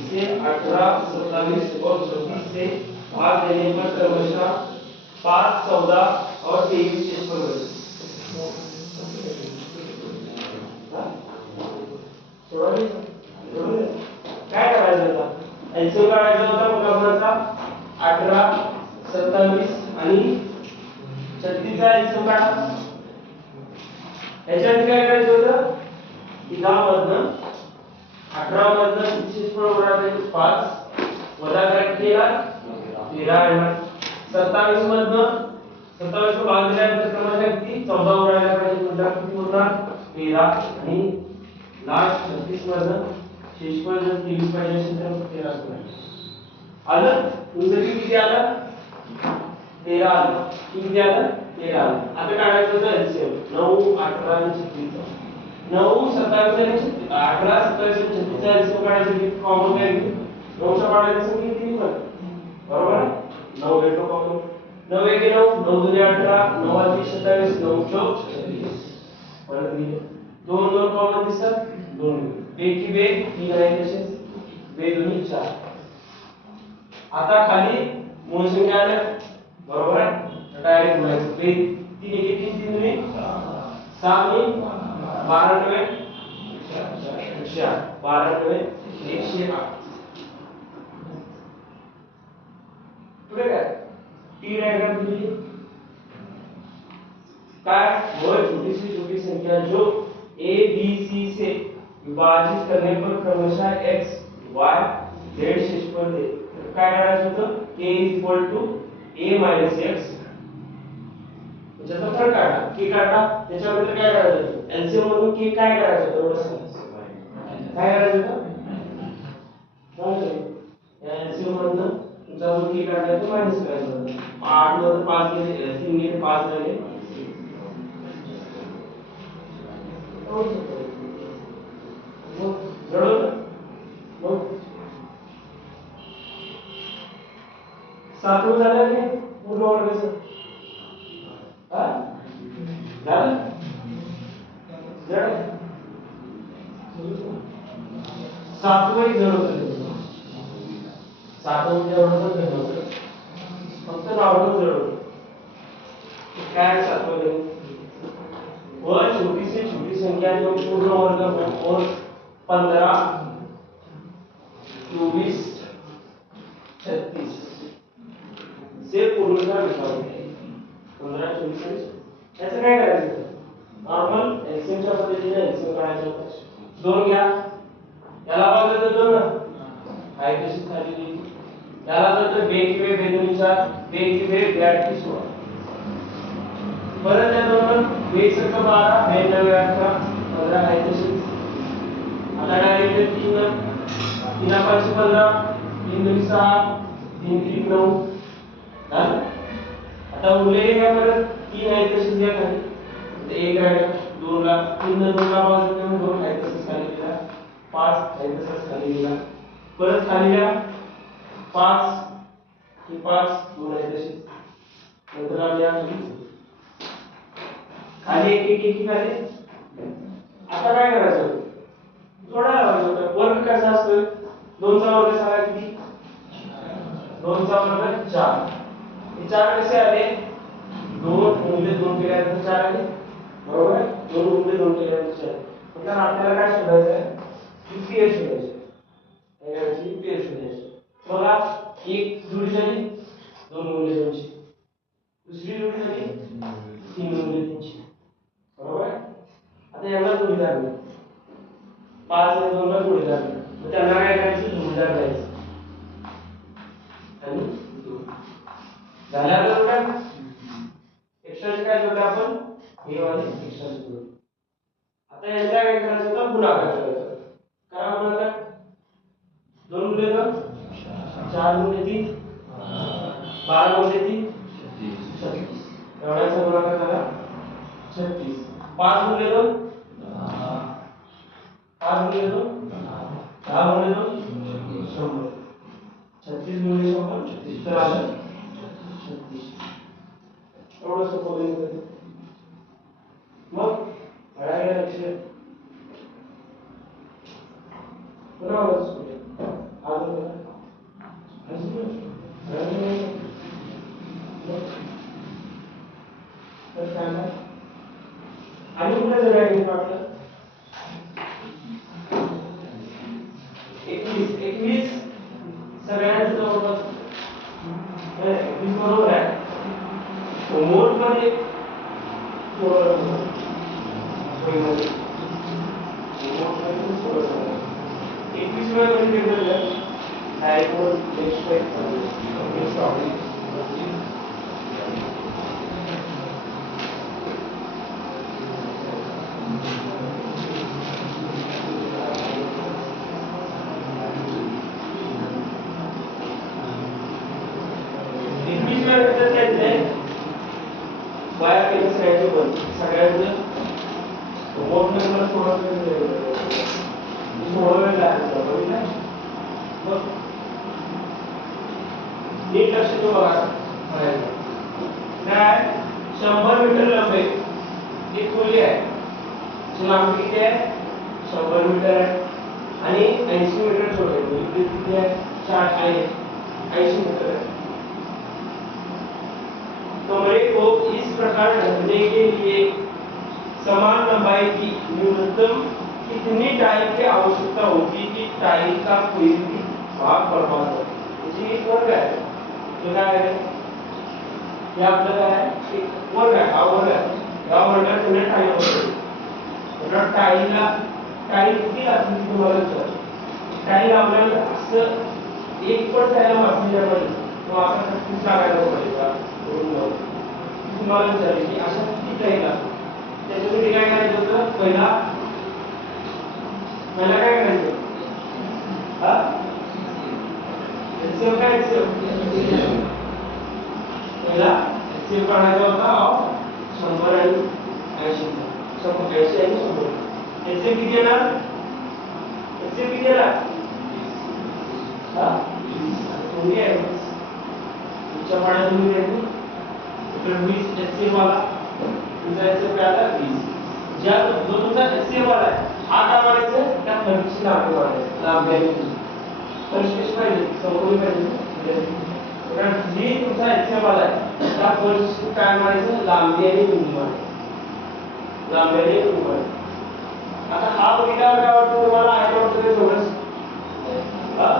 इसे 18, 27 और 34 से भाग देने पर क्रमशः 5, 14 और 23 शेषफल बचे। काय करायचं होता? एलसीएम काढायचा होता क्रमांकाचा 18, 27 आणि 36 चा एलसीएम काढा। याच्यात काय करायचं होतं? की 10 मधनं 18 मधनं शेषफळ उडाले 5 वजा करायचे 13 येणार। 27 मधनं 27 को भाग दिल्यानंतर क्रमांक किती 14 उडायला पाहिजे म्हणजे किती होणार 13 आणि लास्ट 36 मधनं शेषफळ जर 23 पाहिजे असेल तर 13 होणार। आलं तुमचं किती आलं 13 आलं किती आलं 13 आलं। आता काढायचं होतं एलसीएम 9, 18 आणि 36 9, 27 आणि 18, 27 आणि 36 चा एलसीएम काढायचं की कॉमन काय घेऊ 9 चा काढायचं की 3 पण बरोबर 9 घेतो कॉमन 9 1 9 9 2 18 9 अधिक 27 9 चौक 36 परत दिले 2 2 कॉमन दिसतात 2 2 की 2 3 आहे तसेच 2 2 4 आता खाली मूळ संख्या आल्या बरोबर आहे डायरेक्ट बोलायचं 3 3 3 3 6 आणि 12 9 12 9 108 पुढे काय टी डायग्राम दिली काय वह छोटी से छोटी संख्या जो a b c से विभाजित करने पर क्रमशः x y z शेषफळ दे काय करायचं होतं k a - x त्याचा फरक काढा k काढा त्याच्यानंतर काय करायचं एलसीएम मधून k काय करायचं एवढं सांग काय करायचं या एलसीएम मधून तुमचा जो k काढायचा तो मायनस करायचा 8 मधून 5 गेले 3 गेले 5 झाले सातवं झालं की पूर्ण वर्गाचं हा झालं जड सातवं जड होतं सातवं म्हणजे एवढं पण जड होतं फक्त नावानं जड होतं काय सातवं वह छोटी से छोटी संख्या जो पूर्ण वर्ग और 15 24 36 से पूर्णता मिळाली 15 24 याचं काय करायचं नॉर्मल एलसीएम च्या पद्धतीने एलसीएम काढायचं होतं 2 घ्या याला बाजूला 2 ना काय कशी झाली याला जर 2 की 2 बेदुनीचा 2 की 2 8 की 16 परत या दोन 20 * 12 99 18 15 आहे तशीच आता डायरेक्ट 3 3 5 15 3 2 6 3 3 9 झालं आता उरलेले काय परत 3 आहे तशीच घ्या खाली 1 राहिला 2 ला 3 2 ला बाजू करून 2 आहे तसंच खाली गेला 5 आहे तसंच खाली गेला परत खाली या 5 ही 5 2 आहे तशीच नंतर आल्या खाली एक खाली आता काय करायचं जोडायला लावायचं वर्ग कसा असतो 2 चा वर्ग सांगा किती 2 चा वर्ग 4 हे 4 कसे आले 2 गुणिले 2 केल्यानंतर 4 आले बरोबर आहे 2 गुणिले 2 केल्यानंतर 4 म्हणजे आपल्याला काय शोधायचं आहे UPH शोधायचं काय करायचं UPH शोधायचं बघा एक जोडी झाली 2 गुणिले 2 ची दुसरी जोडी झाली 3 गुणिले 3 ची बरोबर आता याला जोडीदार नाही 5 आणि 2 ला जोडीदार नाही मग त्यांना काय करायचं जोडीदार द्यायचं आणि झाला जोडीदार एक्स्ट्राचे काय जोडले आपण हे वाले एक्स्ट्राचे जोडले आता यांचा काय करायचं होतं गुणाकार करायचा करा गुणाकार 2 गुणिले 2 4 गुणिले 3 12 गुणिले 3 36 एवढ्याचा गुणाकार झाला 5 गुणिले 2 5 गुणिले 2 10 गुणिले 2 100 36 गुणिले 100 36 तर आलं 36 एवढं सोपं गणित आहे. मग काय लक्ष बरोबर आणि कुठल्या जगाने वाटलं 21 सगळ्यांचं जवळपास 21 बरोबर आहे. मोड मध्ये एकवीस वेळा कधी वेगवेगळं डायपोल नेक्स्ट वाया केलं सगळ्याचे पण सगळ्यांचं मोठ नंबर सोडवायला बघितलं. मग नीट लक्ष देऊ बघा काय 100 मीटर लांबी एक खोली आहे. लांबी किती आहे 100 मीटर आहे आणि 80 मीटर सोडायचं किती आहे 80 मीटर आहे. कमरे को इस प्रकार ढकने के लिए समान लंबाई की न्यूनतम कितनी टाइल की आवश्यकता होगी कि टाइल का कोई भी भाग बर्बाद हो. इसी एक वर्ग है जो क्या है ये आपका क्या है एक वर्ग है या वर्गात तुम्ही टाइल होते तर टाइल किती लागते तुम्हाला विचार टाइल आपल्याला असं एक पण टाइल वाचलेल्या पाहिजे तो असा किती लागायला पाहिजे का तुम्हाला विचारले की अशा किती टाइल लागतात. त्याच्यासाठी काय करायचं होतं पहिला काय करायचं हा एचसीएफ काय एचसीएफ पहिला एचसीएफ काढायचा होता 100 आणि 80 180 आणि 100 एचसीएफ किती येणार एचसीएफ किती येणार हा तुम्ही आहे तुमच्या पाड्या तुम्ही घ्यायची तर 20 एचसीएफ वाला तुमचा एचसीएफ काय आला 20 ज्या जो तुमचा एचसीएफ वाला आहे हा काय वाढायचं त्या फरशीची लांबी वाढायची लांबी आहे फरशी पाहिजे चौकोनी पाहिजे कारण जी तुमचा एचसीएफ वाला आहे त्या फरशी काय वाढायचं लांबी आणि रुंदी वाढायची लांबी आणि रुंदी वाढायची. आता हा बघितल्यावर काय वाटतं तुम्हाला आहे वाटतं ते चौरस हा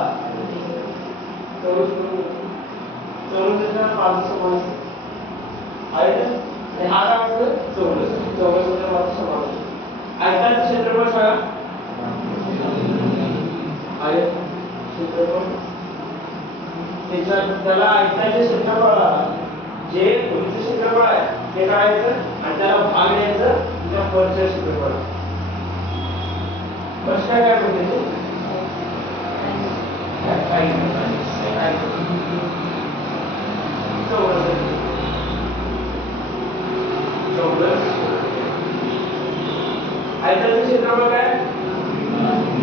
चौरसच्या बाजूचं कोण आहे आणि हा काय वाटतं चौरसच्या बाजूचं समान आयताचे क्षेत्रफळ सांगा आहे क्षेत्रफळ त्याला आयताचे क्षेत्रफळ जे खोलीचे क्षेत्रफळ आहे ते काढायचं आणि त्याला भाग द्यायचं त्या फरच्या क्षेत्रफळ फर्स्ट काय म्हणते आयताचे क्षेत्रफळ काय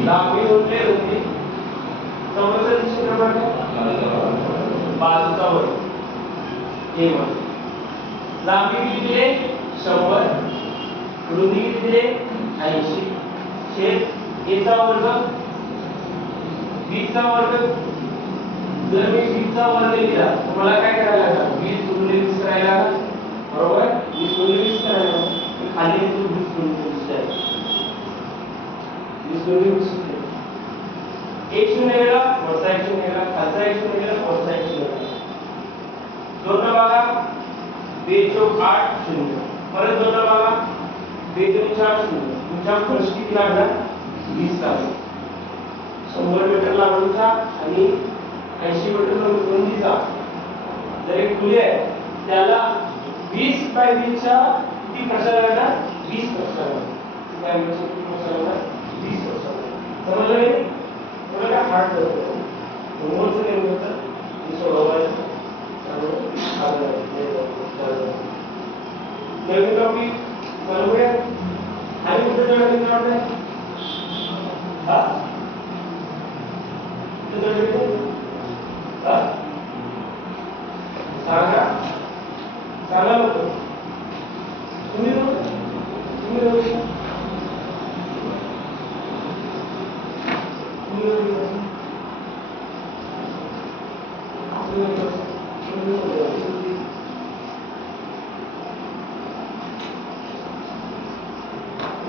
लांबी गुणिले रुंदी चौरसाचे क्षेत्रफळ काय बाजूचा वर्ग हे वर्ग. लांबी किती दिले 100 रुंदी किती दिले 80 छेद a चा वर्ग b चा वर्ग. जर मी b चा वर्ग लिहिला तर मला काय करायला लागेल 20 गुणिले 20 करायला लागेल बरोबर 20 गुणिले 20 करायला लागेल खाली 20 गुणिले 20 आहे 20 गुणिले 20 एक शून्य गेला वरचा एक शून्य गेला खालचा एक शून्य गेला वरचा एक शून्य गेला. दोनदा बघा 2 चौक 8 शून्य परत दोनदा बघा 2 3 4 शून्य. तुमच्या फरशी किती लागणार 20 लागणार 100 मीटर लांबीचा आणि 80 मीटर रुंदीचा जर एक खुले आहे त्याला 20 बाय 20 च्या किती प्रसार लागणार 20 प्रसार लागणार काय म्हणजे किती प्रसार लागणार 20 प्रसार समजलं नाही मला काय हार्ड करतो मोजचं नेमकं होतं हे सोडवायचं नवीन टॉपिक बरोबर किती जण किती वाटतंय हा किती जण किती हा सांगा सांगा लोक तुम्ही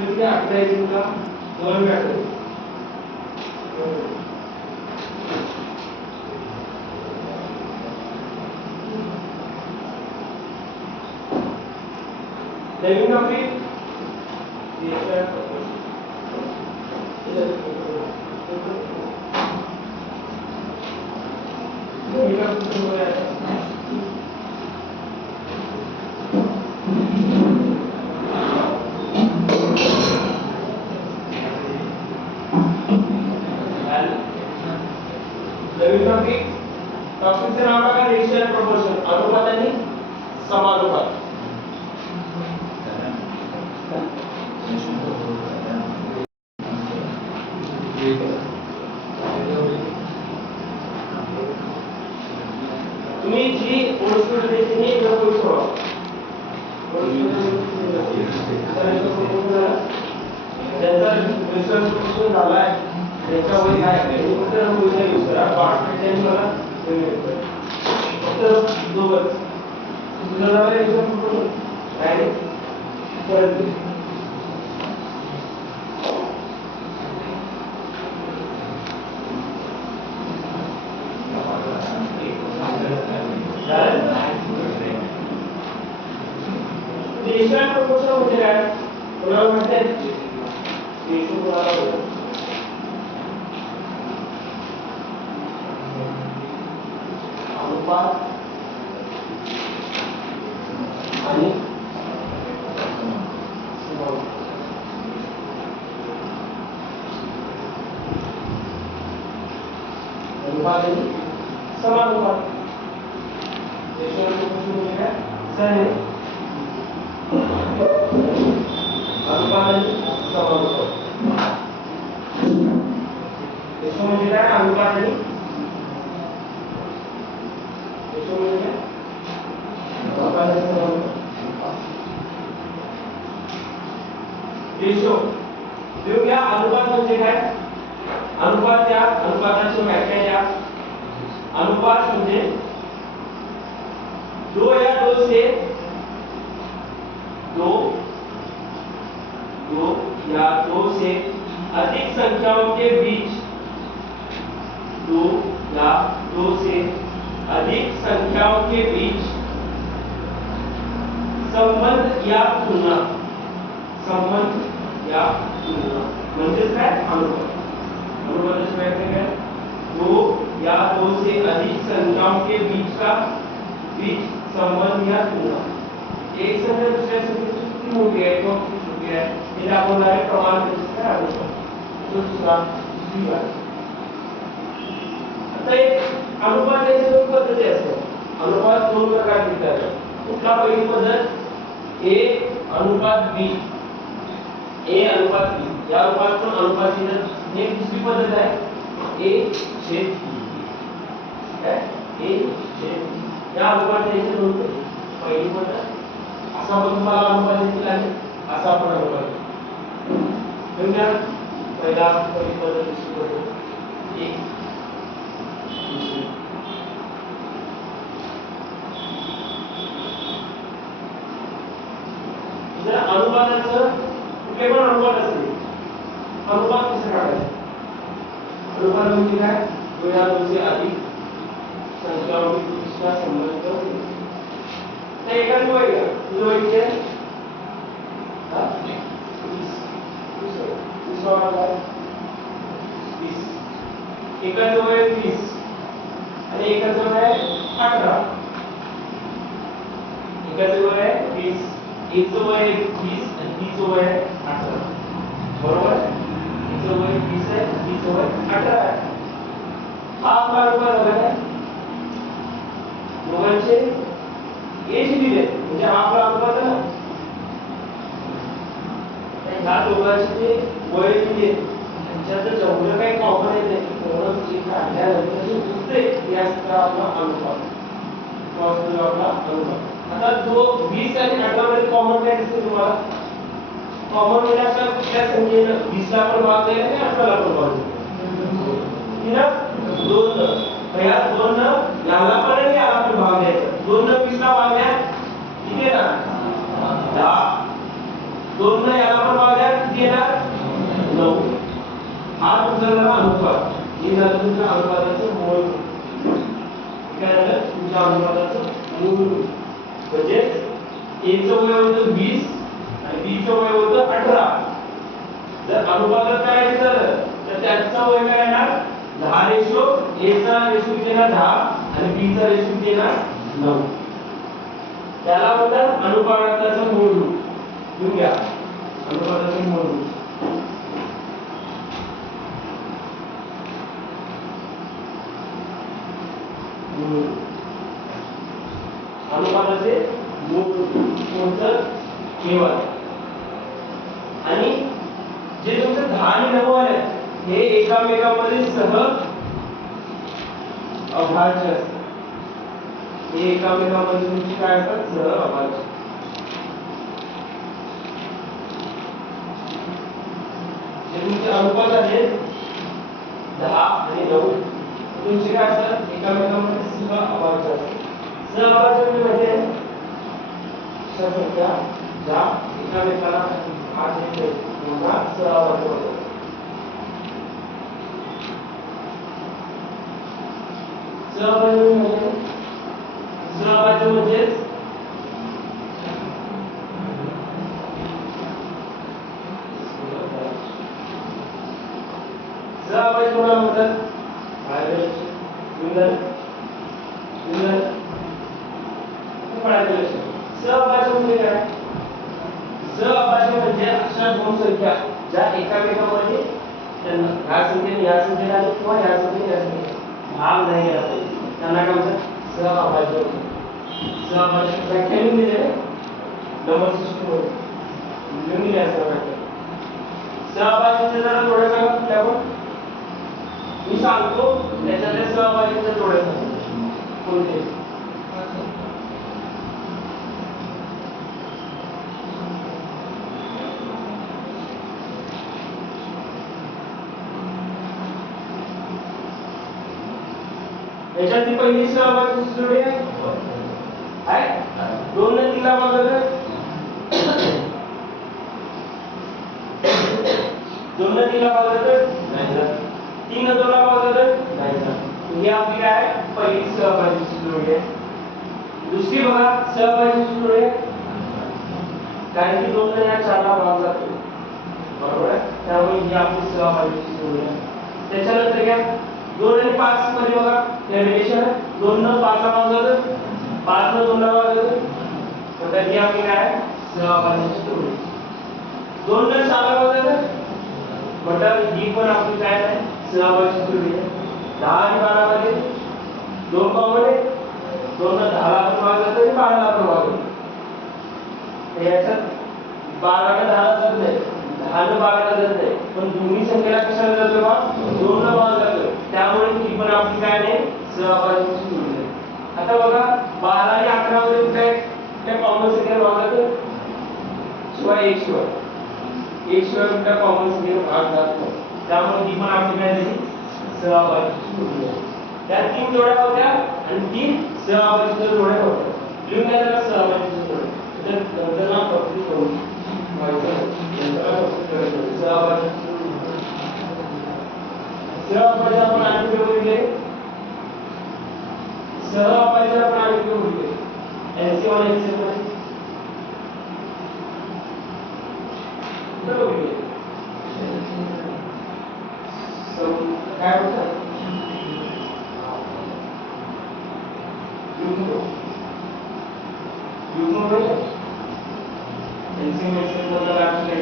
किती आकडे आहेत का दोन मिनिट नवीन नोकरी नवीन टॉपिक टॉपिकचे नाव टाका रेशियो अँड प्रोपोर्शन अनुपात आणि समानुपात तुम्ही जी गोष्ट देते ती एकदम सोडवा त्यांचा विश्वास झालाय त्याच्या वय काय आहे फक्त मुलीला यूज करा पार्टनर मला फक्त दोघंच तुला एकदम काय परत रेशियो प्रोपोर्शन म्हणजे काय कोणाला म्हणतात रेशियो कोणाला बोलतात अनुपात आणि अनुपात आणि समानुपात रेशियो प्रोपोर्शन म्हणजे काय सर अनुपात आणि समानुपात रेशियो म्हणजे काय अनुपात आणि रेशो या अनुपात म्हणजे काय अनुपात या अनुपाताची व्याख्या द्या अनुपात म्हणजे दो या दो से दो या दो से अधिक संख्याओं के बीच दो या दो से अधिक संख्याओं के बीच संबंध या तुलना म्हणजे काय अनुपात अनुपाताची व्याख्या काय दो या दो से अधिक संख्याओं के बीच संबंध या तुलना एक संख्या दुसऱ्या संख्येची किती मोठी आहे किंवा किती छोटी आहे हे दाखवणारे प्रमाण म्हणजे काय अनुपात तो दुसरा दुसरी बात आता एक अनुपात याच्या दोन पद्धती असतात अनुपात दोन प्रकार दिसतात कुठला पहिली पद्धत ए अनुपात बी ए अनुपात बी या रूपात पण अनुपात ही एक दुसरी पद्धत आहे ए छेद बी ए छेद या अनुपात याचे दोन पहिली पद्धत असा पण तुम्हाला अनुपात दिलेला आहे असा पण अनुपात म्हणजे पहिली पद्धत दुसरी पद्धत एक दुसरी जर अनुपाताचं कुठले पण अनुपात असेल अनुपात कसं काढायचं अनुपात म्हणजे काय दो या दो से अधिक संख्याओं के बीच का संबंध तर एकाच वय का तुझं वय किती आहे हा 20 काय 20 एकाच वय 20 आणि एकाच वय आहे 18 एकाच वय आहे 20 एकचं वय 20 आणि तीचं वय 18 बरोबर एकचं वय 20 आहे तीचं वय 18 आहे हा आपला अनुपात झाला काय दोघांचे एज दिले म्हणजे हा आपला अनुपात आहे ना ह्या दोघांचे जे वय किती आहे त्यांच्यात जेवढं काही कॉमन आहे तेवढं जे काढल्यानंतर जे उरते याचा आपला अनुपात आपला अनुपात. आता जो 20 आणि 18 मध्ये कॉमन काय दिसते तुम्हाला? कॉमन म्हणजे आपल्या कुठल्या संख्येनं 20 ला पण भाग द्यायला आणि 18 ला पण भाग द्यायला. 2 या 2 याला पण आणि याला पण भाग द्यायचा. 2 20 ला भाग द्या किती येणार? 10. 2 याला पण भाग द्या किती येणार? 9. हा तुमचा झाला अनुपात. हे झालं तुमच्या अनुपाताचं मूळ. काय झालं? तुमच्या अनुपाताचं मूळ. म्हणजे a चं वय होतं 20 आणि b चं वय होतं 18. जर अनुपातात करायचं झालं तर त्याचं वय काय येणार? 10 रेशो a चा रेशो किती येणार? 10 आणि b चा रेशो किती येणार? 9. त्याला म्हणतात अनुपाताचं मूळ रूप. लिहून घ्या अनुपाताचं मूळ रूप. अनुपाताचे मूळ कोणतं? केवळ. आणि जे तुमचे 10 आणि 9 आहे हे एकामेकांमध्ये सह अभाज्य असतात. हे एकामेकांमध्ये तुमची काय असतात? सह अभाज्य. जे तुमचे अनुपात आहेत 10 आणि 9 तुमचे काय असतात? एकामेकांमध्ये सह अभाज्य असतात. सह अभाज्य म्हणजे अशा संख्या ज्या एकामेकाला भाग देतात त्यांना सह अभाज्य म्हणतात. सहअभाज्य म्हणजे सहअभाज्य म्हणजे सहअभाज्य कोणाला म्हणतात? सहअभाज्य म्हणजे काय? सहअभाज्य म्हणजे अशा दोन संख्या ज्या एकामेकांमध्ये त्यांना ह्या संख्येने या संख्येला किंवा ह्या संख्येने या संख्येला भाग नाही गेला पाहिजे त्यांना काय म्हणतात? सहअभाज्य. सहअभाज्य व्याख्या लिहून दिली आहे नंबर सिस्टम मध्ये लिहून दिली आहे व्याख्या. सहअभाज्याचे जरा थोडं सांगा कुठल्या पण मी सांगतो त्याच्यातल्या सहअभाज्याचे थोडे सांगा कोणते? याच्यातली पहिली सहअभाज्याची जोडी आहे 2 ने 3 ला भागलं 2 ने 3 ला भागलं नाही जात. 3 ने 2 ला भागलं नाही जात. ही आपली काय पहिली सहअभाज्याची जोडी आहे. दुसरी बघा सहअभाज्याची जोडी आहे कारण की 2 ने या 4 ला भाग जातो बरोबर आहे. त्यामुळे ही आपली सहअभाज्याची जोडी आहे. त्याच्यानंतर घ्या 2 आणि 5 मध्ये बघा हे रिलेशन आहे. 2 ने 5 ला भाग जातो 5 ने 2 ला भाग जातो तर ही आपली काय सहअभाज्याची जोडी. 2 ने 6 ला भाग जातो मतलब ही पण आपली काय आहे सहअभाज्याची जोडी आहे. 10 आणि 12 मध्ये 2 कॉमन आहे. 2 ने 10 ला पण भाग जातो आणि 12 ला पण भाग जातो. याच्यात 12 ने 10 ला जात नाही 10 ने 12 ला जात नाही पण दोन्ही संख्येला कशाला जातो बा 2 ला भाग जातो त्यामुळे ही पण आपली काय नाही सहअभाज्याची जोडी आहे. आता बघा 12 आणि 11 मध्ये काय कॉमन संख्येला भाग जातो शिवाय 1 शिवाय कुठल्या कॉमन संख्येला भाग जात नाही त्यामुळे ही पण आपली काय झाली सहअभाज्याची जोडी आहे. त्या 3 जोड्या होत्या आणि 3 सहअभाज्याच्या जोड्या होत्या. लिहून घ्या त्याला सहअभाज्याच्या जोड्या. तर नाव पद्धती करून सहअभाज्य आपण आणखी बघितले सहअभाज्य आपण आणखी बघितले एलसीएम आणि एचसीएफ मध्ये बघितले काय होतं एलसीएम एचसीएफ बद्दल आपले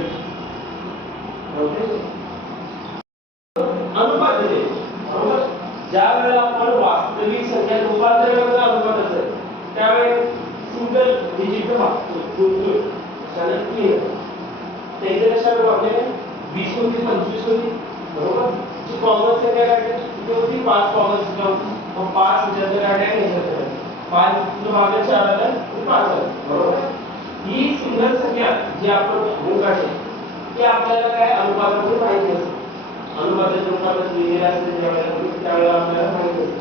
अनुपात दिले बरोबर. ज्या वेळेला आपण वास्तविक संख्या रूपांतर करतो अनुपाताचं त्यावेळेस सिंगल डिजिट वापरतो अशाने क्लिअर तर इथे कशाला आपल्याला 20 होती 25 होती बरोबर. जी कॉमन संख्या काढली ती होती 5 कॉमन संख्या होती. मग 5 विचारलं काढायला घ्यायचं 5 चं भाग 4 आला आणि 5 आला बरोबर. ही सिंगल संख्या जी आपण म्हणून काढली ती आपल्याला काय अनुपातामध्ये माहिती असते. अनुपाताच्या रूपात लिहिलेलं असते त्यावेळेला आपल्याला माहिती असते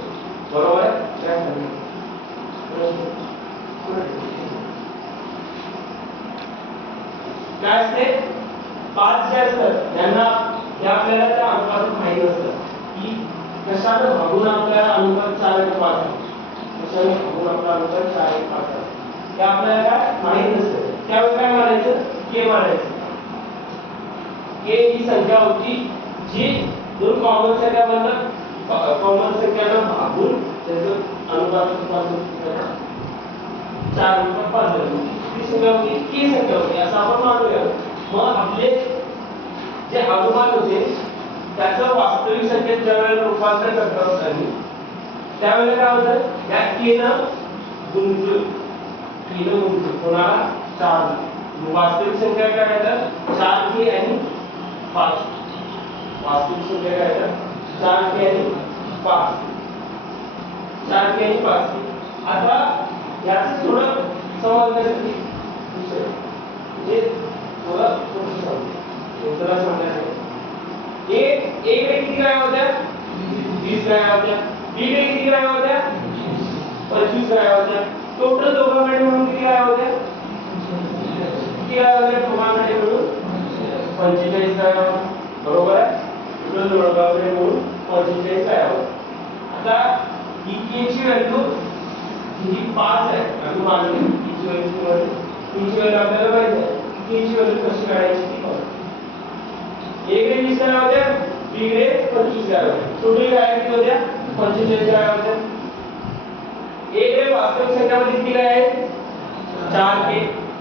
बरोबर आहे. काय काय असते 5 जे असतात त्यांना हे आपल्याला त्या अनुपातात माहिती असतं की कशाने भागून आपल्याला अनुपात 4:5 कशाने भागून आपला अनुपात 4:5 हे आपल्याला काय माहिती असतं. त्यावेळी काय मानायचं के मानायचं. के ही संख्या होती जी दोन कॉमन संख्यांना भागून त्याचं अनुपात पासून 4:5 ती संख्या होती की संख्या होती असं आपण मानूया. मग आपले जे अनुमान होते त्याचं वास्तविक संख्येत ज्यावेळेला रूपांतर करत असताना त्यावेळेला काय होतं या केनं गुणिले कोणाला 4 वास्तविक संख्या काय येतात 4k आणि 5 वास्तविक संख्या काय येतात 4k आणि 5 4k आणि 5. आता याचं थोडं समजण्यासाठी म्हणजे थोडं तुला सांगायचं एक कडे किती गाय होत्या 20 गाय होत्या. बी कडे किती गाय होत्या 25 गाय होत्या. टोटल दोघांकडे म्हणून किती गाय होत्या किती गाय होत्या दोघांकडे मिळून 45 गाय होत्या बरोबर आहे. टोटल दोघांकडे मिळून 45 गाय होत्या. आता ची व्हॅल्यू ही 5 आहे आम्ही मानली ची व्हॅल्यू आपल्याला माहिती आहे. ची व्हॅल्यू कशी काढायची ती पाहू. ए कडे 20 गाय होत्या बी कडे 25 गाय होत्या. टोटल गाय किती होत्या 45 गाय होत्या. ए कडे वास्तविक संख्यामध्ये किती गाय आहेत 4k.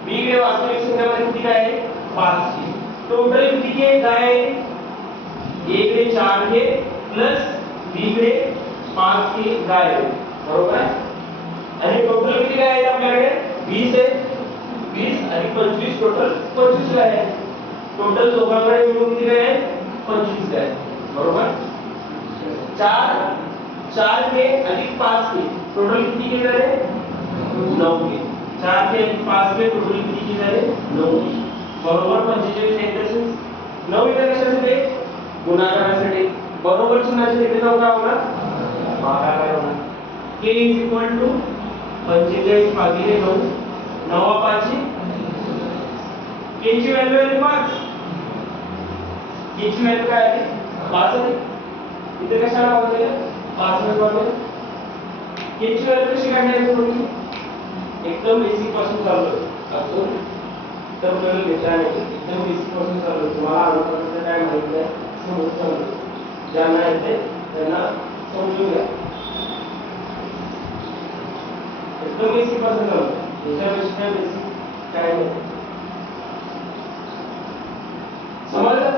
बी कडे वास्तविक संख्यामध्ये किती गाय आहेत 5k. टोटल किती गाय आहेत ए कडे 4k प्लस बी कडे 5k गाय आहेत बरोबर आहे. आणि टोटल किती गाय आहेत आपल्याकडे 20 आहे 20 आणि 25 टोटल 25 गाय आहेत. टोटल दोघांकडे मिळून किती गाय आहेत 25 गाय बरोबर. 4k आणि 5k टोटल किती झाले 9k. 4k आणि 5k टोटल किती झाले 9k बरोबर. 45 एकदाच 9 इथे कशासाठी गुणाकारासाठी बरोबर चिन्हाच्या इथे जाऊ का होणार भागाकार होणार. k = 45 भागिले 9 9 5 k ची व्हॅल्यू आहे 5. k ची व्हॅल्यू काय आहे 5 आहे. इथे कशाला वापरले 5 ने वापरले. k ची व्हॅल्यू कशी काढायची तुम्ही एकदम बेसिक पासून चालू असून तर आपल्याला घेतला नाही एकदम बेसिक पासून चालू. तुम्हाला अनुपाताचं काय माहिती आहे समजून ज्यांना येते त्यांना समजून घ्या. एकदम बेसिक पासून चालू याच्यापेक्षा बेसिक काय नाही. समजलं.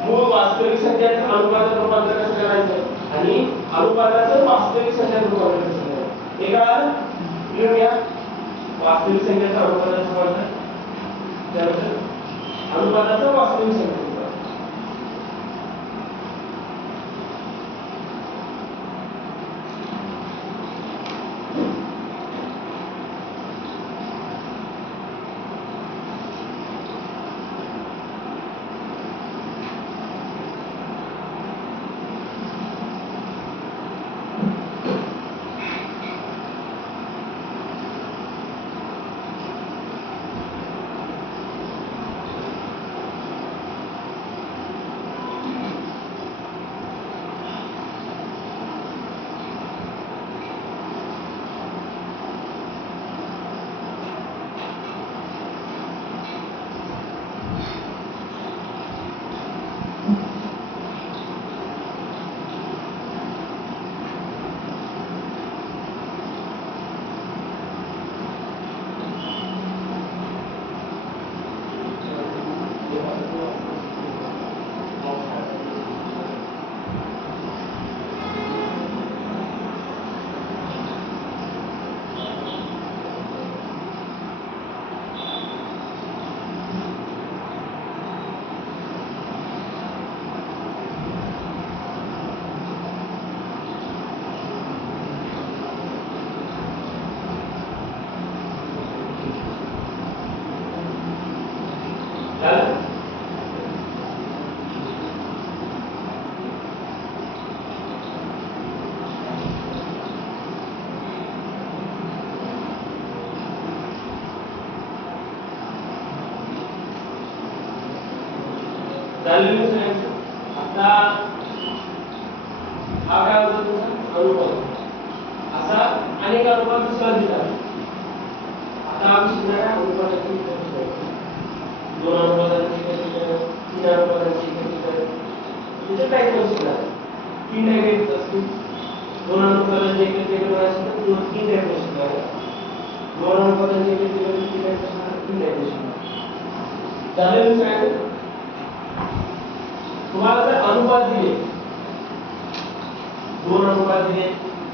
मूळ वास्तविक संख्याचं अनुपातात रूपांतर कसं करायचं आणि अनुपाताचं वास्तविक संख्यात रूपांतर कसं करायचं हे कळालं. लिहूया वास्तविक संख्याचं अनुपाताचं रूपांतर त्यानंतर अनुपाताचं वास्तविक संख्या झालेलं सगळ्यांचं. आता हा काय होता तुमचा अनुपात. असा अनेक अनुपात दुसरा दिला. आता आम्ही शिकणार आहे अनुपाताची पद्धत. दोन अनुपातांची पद्धत, तीन अनुपातांची पद्धत. त्याचे काय शिकणार? तीन टाइप असतील. दोन अनुपातांची एकत्रीकरण असेल तर तीन टाइप शिकणार. दोन अनुपातांची एकत्रीकरण किती टाइप असणार? तीन टाइप शिकणार. झालेलं काय? तुम्हाला जर अनुपात दिले, दोन अनुपात दिले,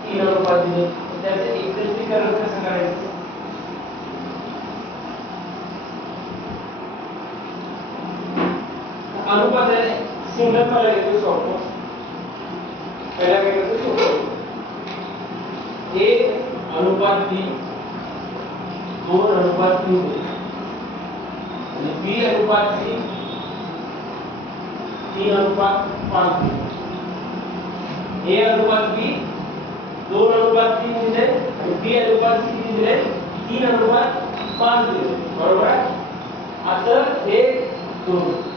तीन अनुपात दिले, तर त्याचे एकत्रीकरण कसं करायचं? अनुपात आहे सिंगल पहिला घेतो सोडतो. पहिला काय करतो सोडतो. एक अनुपात तीन, दोन अनुपात तीन आणि बी अनुपात सी, तीन अनुपात पाच. ए अनुपात बी, दोन अनुपात तीन दिले आणि बी अनुपात सी दिले, तीन अनुपात पाच दिले. बरोबर आहे. आता हे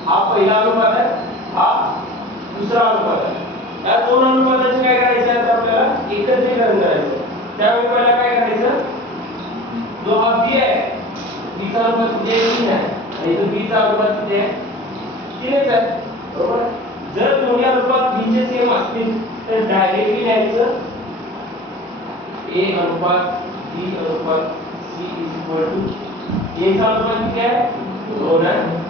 हा पहिला अनुपात आहे, हा दुसरा अनुपात आहे. या दोन अनुपातांचे काय करायचे आता आपल्याला एकत्रीकरण करायचं. त्यावेळी पहिला काय करायचं, जो हा बी आहे, बीचा अनुपात किती आहे? 3 आहे आणि जो बीचा अनुपात किती आहे? 3च आहे. बरोबर. जर दोन्ही अनुपात बी चे सेम असतील तर डायरेक्टली लिहायचं ए अनुपात बी अनुपात सी इज इक्वल टू ए चा अनुपात किती आहे? 2 आहे.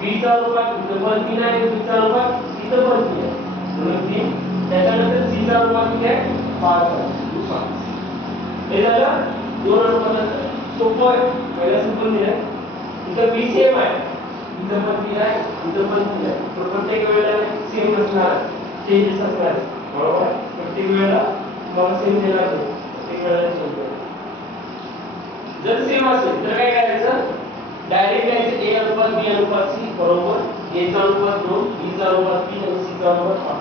बी चा अनुपात इथं पण 3 आहे, बी चा अनुपात इथं पण 3 आहे. म्हणून 3. त्याच्यानंतर सी चा अनुपात किती आहे? 5 आहे. 5. हे झालं दोन अनुपातांचं. सोपं आहे. पहिला सिंपल दिलं. इथं बी सेम आहे, इथं पण 3 आहे, इथं पण 3 आहे. तर प्रत्येक वेळेला सेम नसणार, चेंजेस असणार. बरोबर. प्रत्येक वेळेला मला सेम देणार नाही, प्रत्येक वेळेला चेंज होईल. जर सेम असेल तर काय करायचं, डायरेक्ट लिहायचं ए अनुपात बी अनुपात सी बरोबर ए चा अनुपात 2, बी चा अनुपात 3 आणि सी चा अनुपात 5.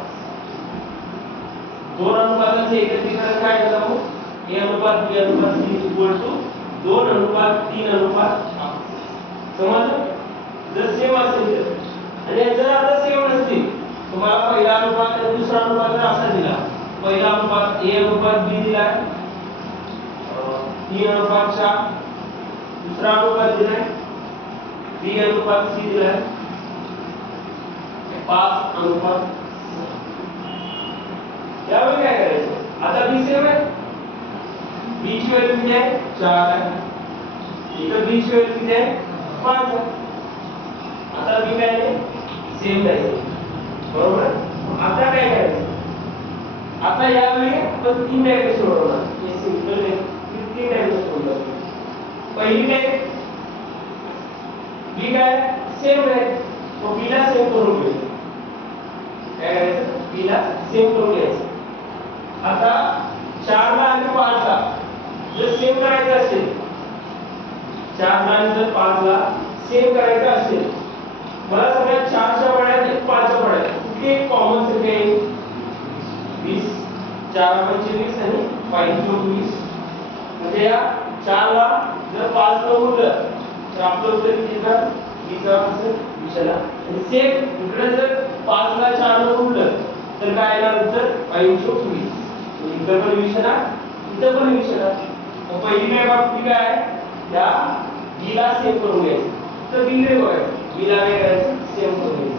दोन अनुपातांचे एकत्रीकरण काय झालं मग? ए अनुपात बी अनुपात सी इज इक्वल टू 2 अनुपात 3 अनुपात 5. समजलं? जर सेम असेल तर. आणि जर आता सेम नसतील, तुम्हाला पहिला अनुपात आणि दुसरा अनुपात जर असा दिला, पहिला अनुपात ए अनुपात बी दिलाय 3 अनुपात 4, दुसरा अनुपात दिलाय बी अनुपात सी दिलाय 5 अनुपात 6. यावेळी काय करायचं, आता बी सेम आहे, बी ची व्हॅल्यू किती आहे? 4 आहे. इथं बी ची व्हॅल्यू किती आहे? 5 आहे. आता बी काय आहे? सेम आहे. बरोबर. आता काय करायचं, आता यावेळी आपण 3 टाइप सोडवणार. हे सिंपल आहे, 3 टाइप सोडवणार. पहिली टाइप बी काय सेम आहे, तो बी ला सेम करून घ्यायचं. काय करायचं, बी ला सेम करून घ्यायचं. आता 4 ला आणि 5 ला जर सेम करायचं असेल, 4 ला आणि जर 5 ला सेम करायचं असेल, मला सगळ्या 4 च्या पड्यात आणि 5 च्या पड्यात कुठली एक कॉमन संख्या येईल? 20. 4 म्हणजे 20 आणि 5 = 20. म्हणजे या 4 ला जर 5 ने गुणलं तर आपलं उत्तर किती येणार? 20 असेल. 20 ला. आणि सेम इकडे जर 5 ला 4 ने गुणलं तर काय येणार उत्तर? 5 = 20. इथं पण 20 येणार, इथं पण 20 येणार. मग पहिली काय बाबतीत काय आहे, या बी ला सेम करून घ्यायचं. तर बी रे बघायचं, बी ला काय करायचं? सेम करून घ्यायचं.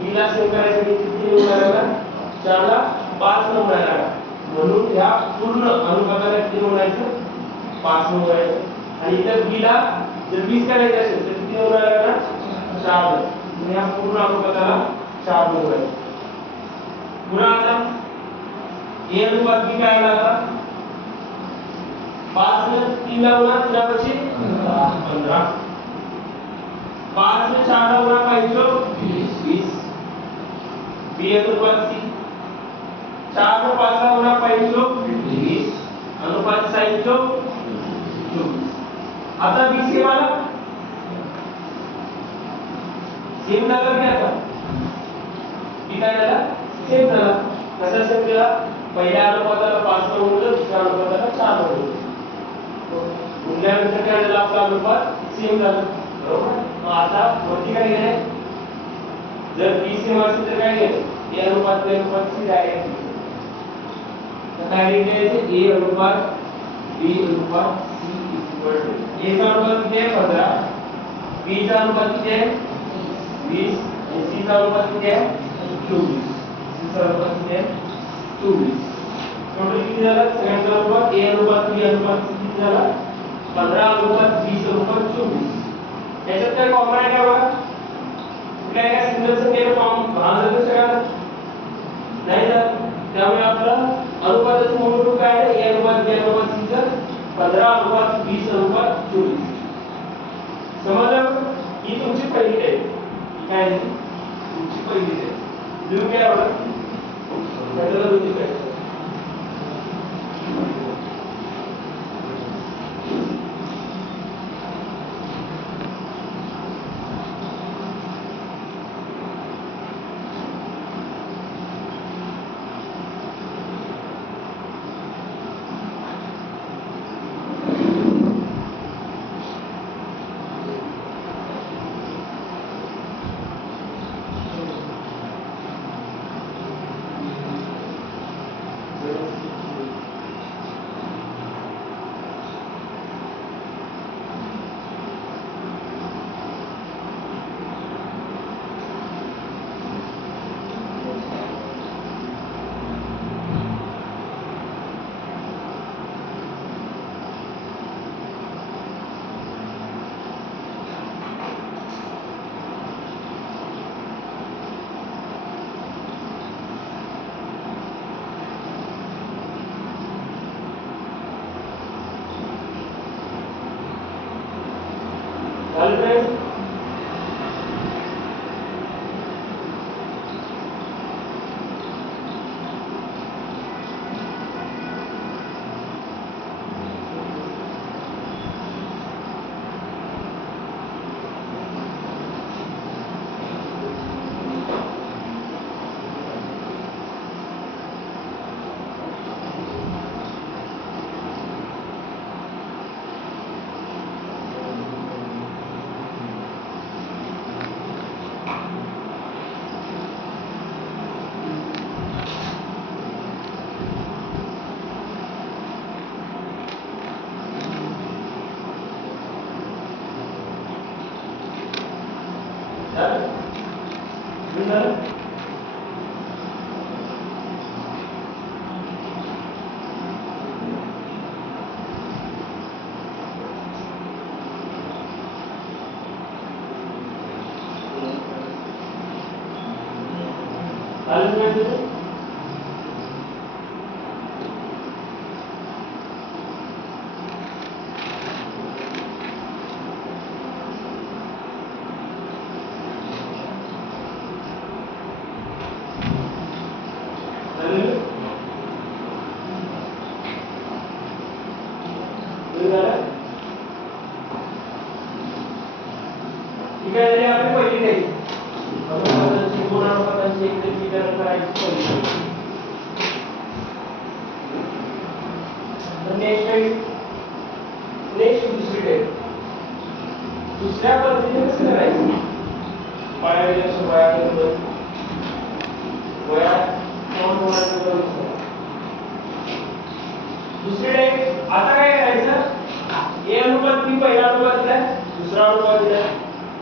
बी ला सेम करायसाठी किती निवडायला लागणार? 4 ला 5 निवडायला लागणार. म्हणून ह्या पूर्ण अनुपाताला किती निवडायचं? 5 निवडायचं. आणि इथं बी ला जर 20 करायचं असेल तर किती निवडायला लागणार? 4. म्हणजे ह्या पूर्ण अनुपाताला 4 निवडायचं. पुन्हा आता ए अनुपात बी काय आला आता? 5 ने 3 ला गुणा 3 15. 5 ने 4 ला गुणा 5 20. बी अनुपात सी 4 ने 5 ला गुणा 5 20 अनुपात 6 24. आता बी सेम आला, सेम झाला की आता बी काय झाला? सेम झाला. कसा सेम केला? पहिल्या अनुपाताला 5 ने गुणलं, दुसऱ्या अनुपाताला 4 ने गुणलं. गुणल्यानंतर काय झालं? आपला अनुपात सेम झाला. बरोबर. मग आता वरती काय केलंय? जर बी सेम असेल तर काय घ्यायचं ए अनुपात बी अनुपात सी डायरेक्ट तर काय लिहायचं ए अनुपात बी अनुपात सी इक्वल टू ए चा अनुपात किती आहे 15 बी चा अनुपात किती आहे 20 आणि सी चा अनुपात किती आहे 24 सी चा अनुपात किती आहे 24 टोटल किती झालं सगळ्यांचा अनुपात ए अनुपात बी अनुपात सी किती झाला 15 अनुपात 20 अनुपात 24 याच्यात काय कॉमन आहे का बघा कुठल्या एका सिंगल संख्येला फॉर्म भाग जातो सगळ्यांना नाही ना त्यामुळे आपलं अनुपाताचं मूळ रूप काय आहे ए अनुपात बी अनुपात सी चं 15 अनुपात 20 अनुपात 24 समजलं ही तुमची पहिली टेस्ट काय आहे तुमची पहिली टेस्ट लिहून घ्या बघा त्याला दुसरी टेस्ट दुसऱ्या पद्धतीने कसं करायचं दुसरे आता काय करायचं ए अनुपात बी पहिला अनुपात दिला दुसरा अनुपात दिला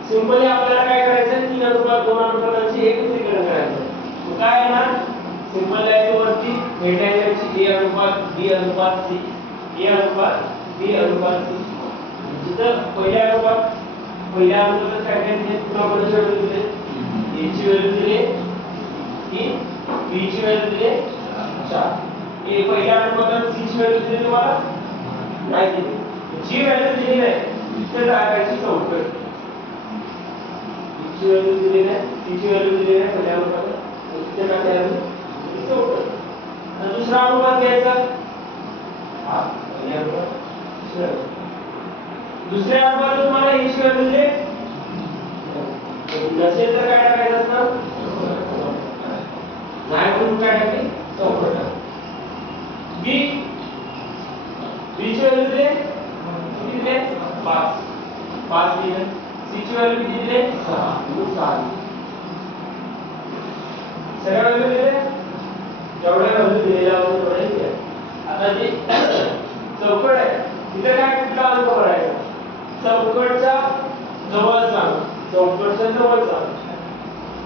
सिंपली आपल्याला काय करायचं तीन अनुपात दोन अनुपातांची एकत्रीकरण करायचं मग काय येणार सिंपल लाईन वरती भेटायची ए अनुपात बी अनुपात सी ए अनुपात बी अनुपात सी जिथं पहिल्या अनुपातात काय काय पुन्हा मध्ये दिले ए ची व्हॅल्यू दिले की बी ची व्हॅल्यू दिले 4 ए पहिल्या अनुपातात सी ची व्हॅल्यू दिली तुम्हाला नाही दिली जी व्हॅल्यू दिली नाही तिथे टाकायची चौकट बी ची व्हॅल्यू दिली नाही सी ची व्हॅल्यू दिली नाही पहिल्या अनुपातात तिथे टाकायची चौकट आणि दुसरा अनुपात घ्यायचा हा पहिल्या अनुपात दुसऱ्या अनुपातात तुम्हाला ए ची व्हॅल्यू दिली नसेल तर काय टाकायचं असतं नाही म्हणून काय टाकायची चौकट बी ची व्हॅल्यू दिले किती दिले 5 दिले सी ची व्हॅल्यू किती दिले 6 म्हणून 6 सगळ्या व्हॅल्यू दिले, जेवढ्या व्हॅल्यू दिलेल्या होत्या तेवढ्या दिल्या. आता जी चौकट आहे तिथे काय कुठला अंक भरायचा, चौकटच्या जवळचा, चौकटच्या जवळचा,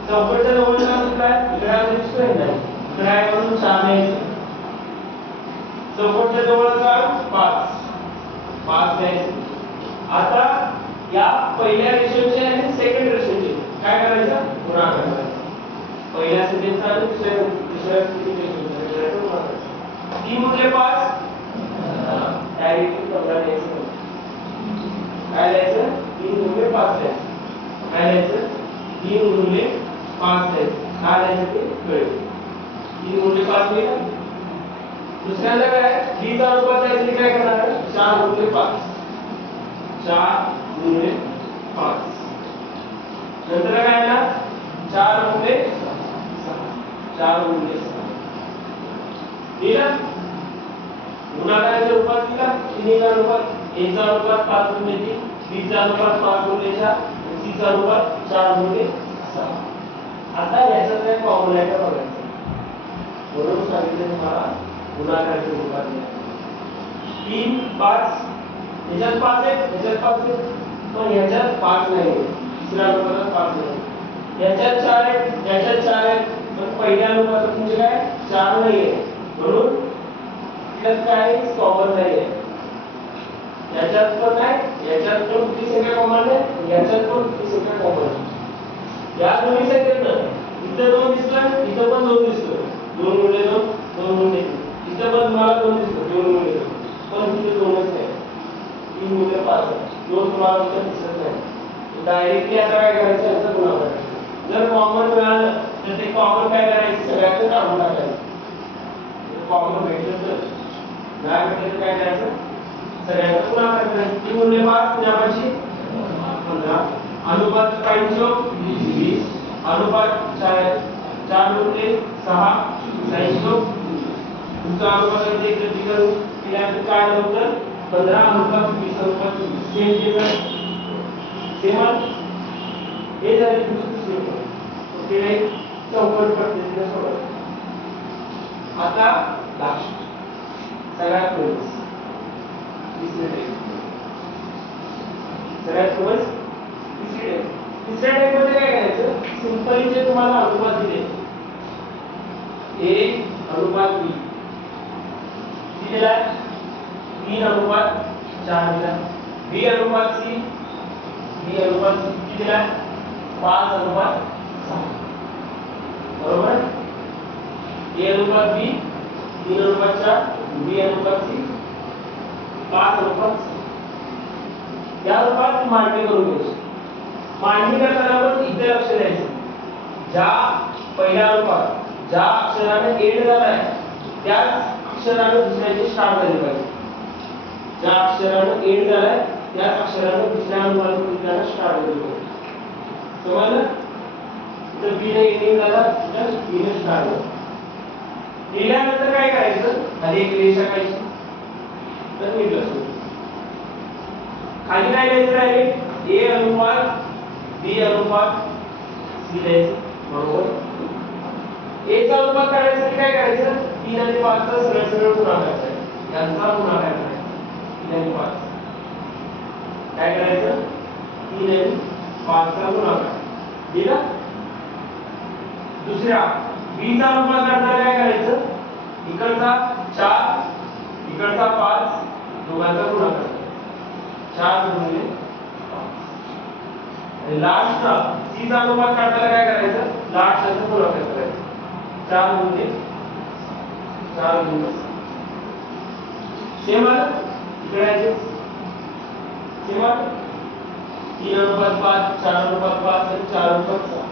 चौकटच्या जवळचा अंक काय, इकडे आहे दिसतोय नाही, इकडे आहे म्हणून 4 द्यायचं. चौकटच्या जवळचा 5 द्यायचं. आता या पहिल्या रेषेचे आणि सेकंड रेषेचे काय करायचं, गुणाकार करायचा. पहिल्या स्थितीचा आणि दुसऱ्या स्थितीचा गुणाकार. 3 गुणिले 5 डायरेक्टली 15 द्यायचं. काय द्यायचं, 3 गुणिले 5 द्यायचं. काय द्यायचं, 3 गुणिले 5 द्यायचं. काय द्यायचं ते कळेल. 3 गुणिले 5 दिला. दुसऱ्यांदा काय, b चा अनुपात द्यायचं, काय करणार आहे, 4 गुणिले 5. 4 गुणिले 5. नंतर काय ना, 4 गुणिले 6. 4 गुणिले 6 दिला. गुणाकाराच्या रूपात दिला, तिन्हीच्या रूपात, a चा अनुपात 5 गुणिले 3, b चा अनुपात 5 गुणिले 4, c चा अनुपात 4 गुणिले 6. आता याच्यात काय फॉर्म्युला आहे का बघायचं. म्हणून सांगितलं तुम्हाला गुणाकाराच्या रूपात द्या. 3 5 याच्यात 5 आहे, याच्यात 5 आहे, पण याच्यात 5 नाही, तिसऱ्या अनुपातात 5 नाही. याच्यात 4 आहे, याच्यात 4 आहे, पण पहिल्या अनुपातात म्हणजे काय 4 नाही आहे, म्हणून याच्यात काय कॉमन नाही आहे. याच्यात पण नाही, याच्यात पण किती संख्या कॉमन आहे, याच्यात पण किती संख्या कॉमन आहे. या दोन्ही संख्येतनं इथं 2 दिसलं, इथं पण 2 दिसलं. 2 गुणिले 2 2 गुणिले 3, इथं पण मला 2 दिसलं, 2 गुणिले 2, पण तिथे 2च नाही. 3 गुणिले 5 2 तुम्हाला इथं दिसत नाही. डायरेक्टली आता काय करायचं, याचा गुणाकार करायचा. जर कॉमन मिळालं तर ते कॉमन काय करायचं, सगळ्याचं काढून टाकायचं. कॉमन भेटलं तर नाही भेटलं तर काय करायचं, सगळ्याचा गुणाकार करायचा. 3 गुणिले 5 गुणाकाराची 15, अनुपात 5 20, अनुपात 4 गुणिले 6 60. तुमचा अनुपात इकडे करून केल्यानंतर काय आलं होतं, 15 अनुपात 20 अनुपात 20. सेम हे झाले तुमचे ओके. चौकट पद्धतीने सोडवा. आता लास्ट सगळ्यात पूर्वी तिसऱ्या टाइप मध्ये काय करायचं, सिंपली जे तुम्हाला अनुपात दिले, a अनुपात b दिलेला, 3 अनुपात 4 दिला, b अनुपात c किती दिला, 5 अनुपात 6. बरोबर. a अनुपात b 3 अनुपात 4, b अनुपात c 5 अनुपात 6. या रूपात मांडणी करून घ्यायची. मांडणी करताना पण इथे लक्ष द्यायचं, ज्या पहिल्या अनुपात ज्या अक्षराने एंड झालाय त्याच अक्षराने दुसऱ्याची स्टार्ट झाली पाहिजे. ज्या अक्षराने एंड झालाय त्याच अक्षराने दुसऱ्या अनुपाताला स्टार्ट झाली पाहिजे. समजलं. तर बी ने एंडिंग झाला तर बी ने स्टार्ट झाला. लिहिल्यानंतर काय करायचं, खाली एक रेषा काढायची, तर नीट लक्ष द्या. खाली काय लिहायचं आहे, a अनुपात b अनुपात c लिहायचं. बरोबर. a चा अनुपात काढायसाठी काय करायचं, 3 आणि 5 चा सरळ सरळ गुणाकार करायचा. यांचा गुणाकार करायचा. 3 आणि 5 काय करायचं, 3 आणि 5 चा गुणाकार दिला. दुसऱ्या b चा अनुपात काढताना काय करायचं, इकडचा 4 इकडचा 5 दोघांचा गुणाकार 4 गुणिले 5. आणि लास्टचा c चा अनुपात काढताना काय करायचं, लास्टचा गुणाकार करायचा. 4 गुणिले 4 गुणिले सेम आलं. इकडे आहे सेम आलं. 3 अनुपात 5 4 अनुपात 5 आणि 4 अनुपात 6.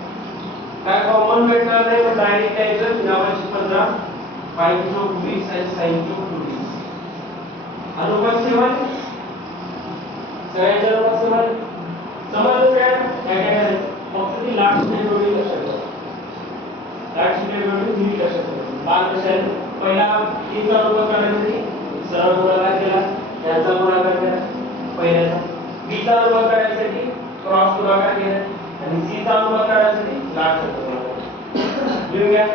काय कॉमन भेटणार नाही, पण डायरेक्ट द्यायचं. नावाची 15 5 चौक 20 आणि 6 चौक 20. अनुपात सेम आहे. सगळ्यांच्या अनुपात सेम आहे. समजलं काय काय करायचं, फक्त ती लास्ट स्टेप एवढी लक्षात ठेवा. लास्ट स्टेप एवढी तुम्ही लक्षात ठेवा. लास्ट कशाला, पहिला 3 चा अनुपात काढण्यासाठी सरळ गुणाकार केला, याचा गुणाकार केला पहिल्याचा. b चा अनुपात काढण्यासाठी क्रॉस गुणाकार केला आणि c चा अनुपात काढण्यासाठी लास्ट गुणाकार केला. लिहून घ्या.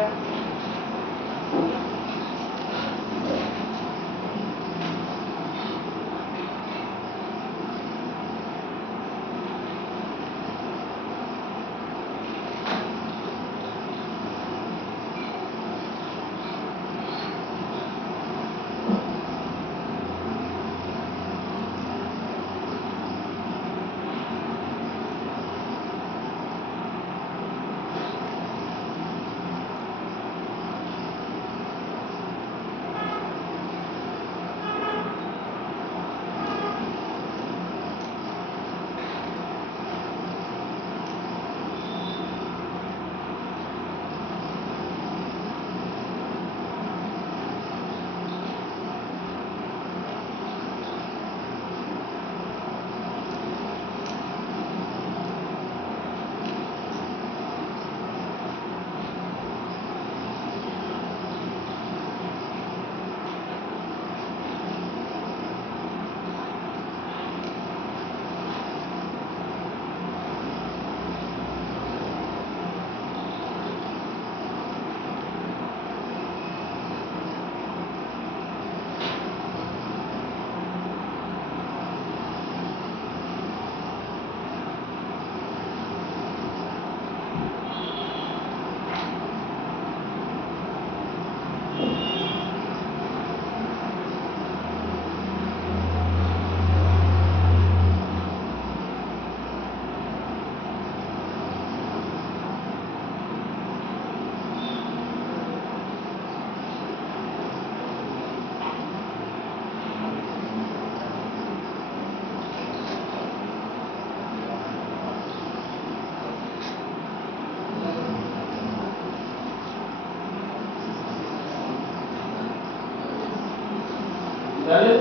झालं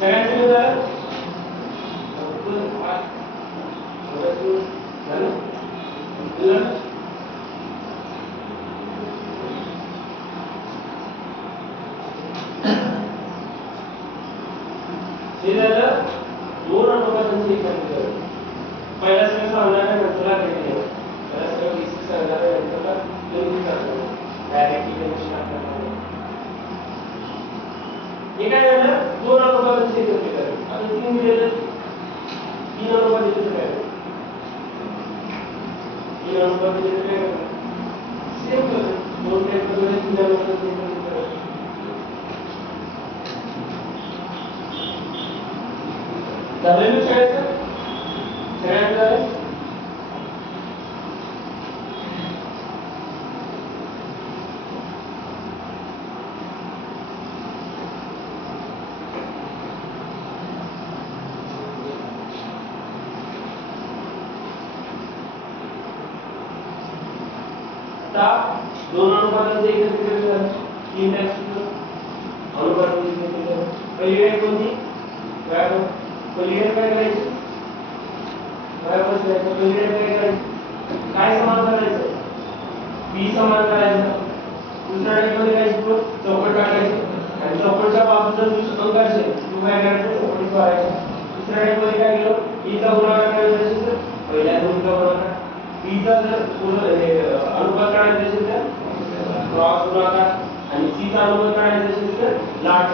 सगळ्यांचं झालं हे झालं दोन अनुपातांची एकत्र पहिला सगळं सांगणार आहे नंतरला काही नाही पहिला सगळं बेसिक सांगणार आहे नंतरला दोन सांगणार डायरेक्टली कनेक्शन आपल्याला हे काय झालं दोन अनुपातांची एकत्र आता तीन दिलेलं तीन अनुपात दिले काय तीन अनुपात दिले काय सेम कर दोन टेक्निकल तीन अनुपात दिले झालेलं शाळेचं सगळ्यांचं झालं आता दोन अनुपातांचे एकत्रीकरण झालं तीन टॅक्स अनुपातांचे एकत्रीकरण पहिली वेळ कोणती पहिली वेळ काय करायची पहिली वेळ काय करायची काय समान करायचं बी समान करायचं दुसऱ्या वेळेमध्ये काय शिकलो चौकट टाकायची आणि चौकटच्या बाजूचा जो अंक असेल तो काय करायचा चौकटीत वाढायचा दुसऱ्या वेळेमध्ये काय केलं बी चा गुणाकार करायचा असेल तर पहिल्या दोनचा गुणाकार बी चा जर अनुपात काढायचा असेल तर क्रॉस गुणाकार आणि सी चा अनुपात काढायचा असेल तर लाट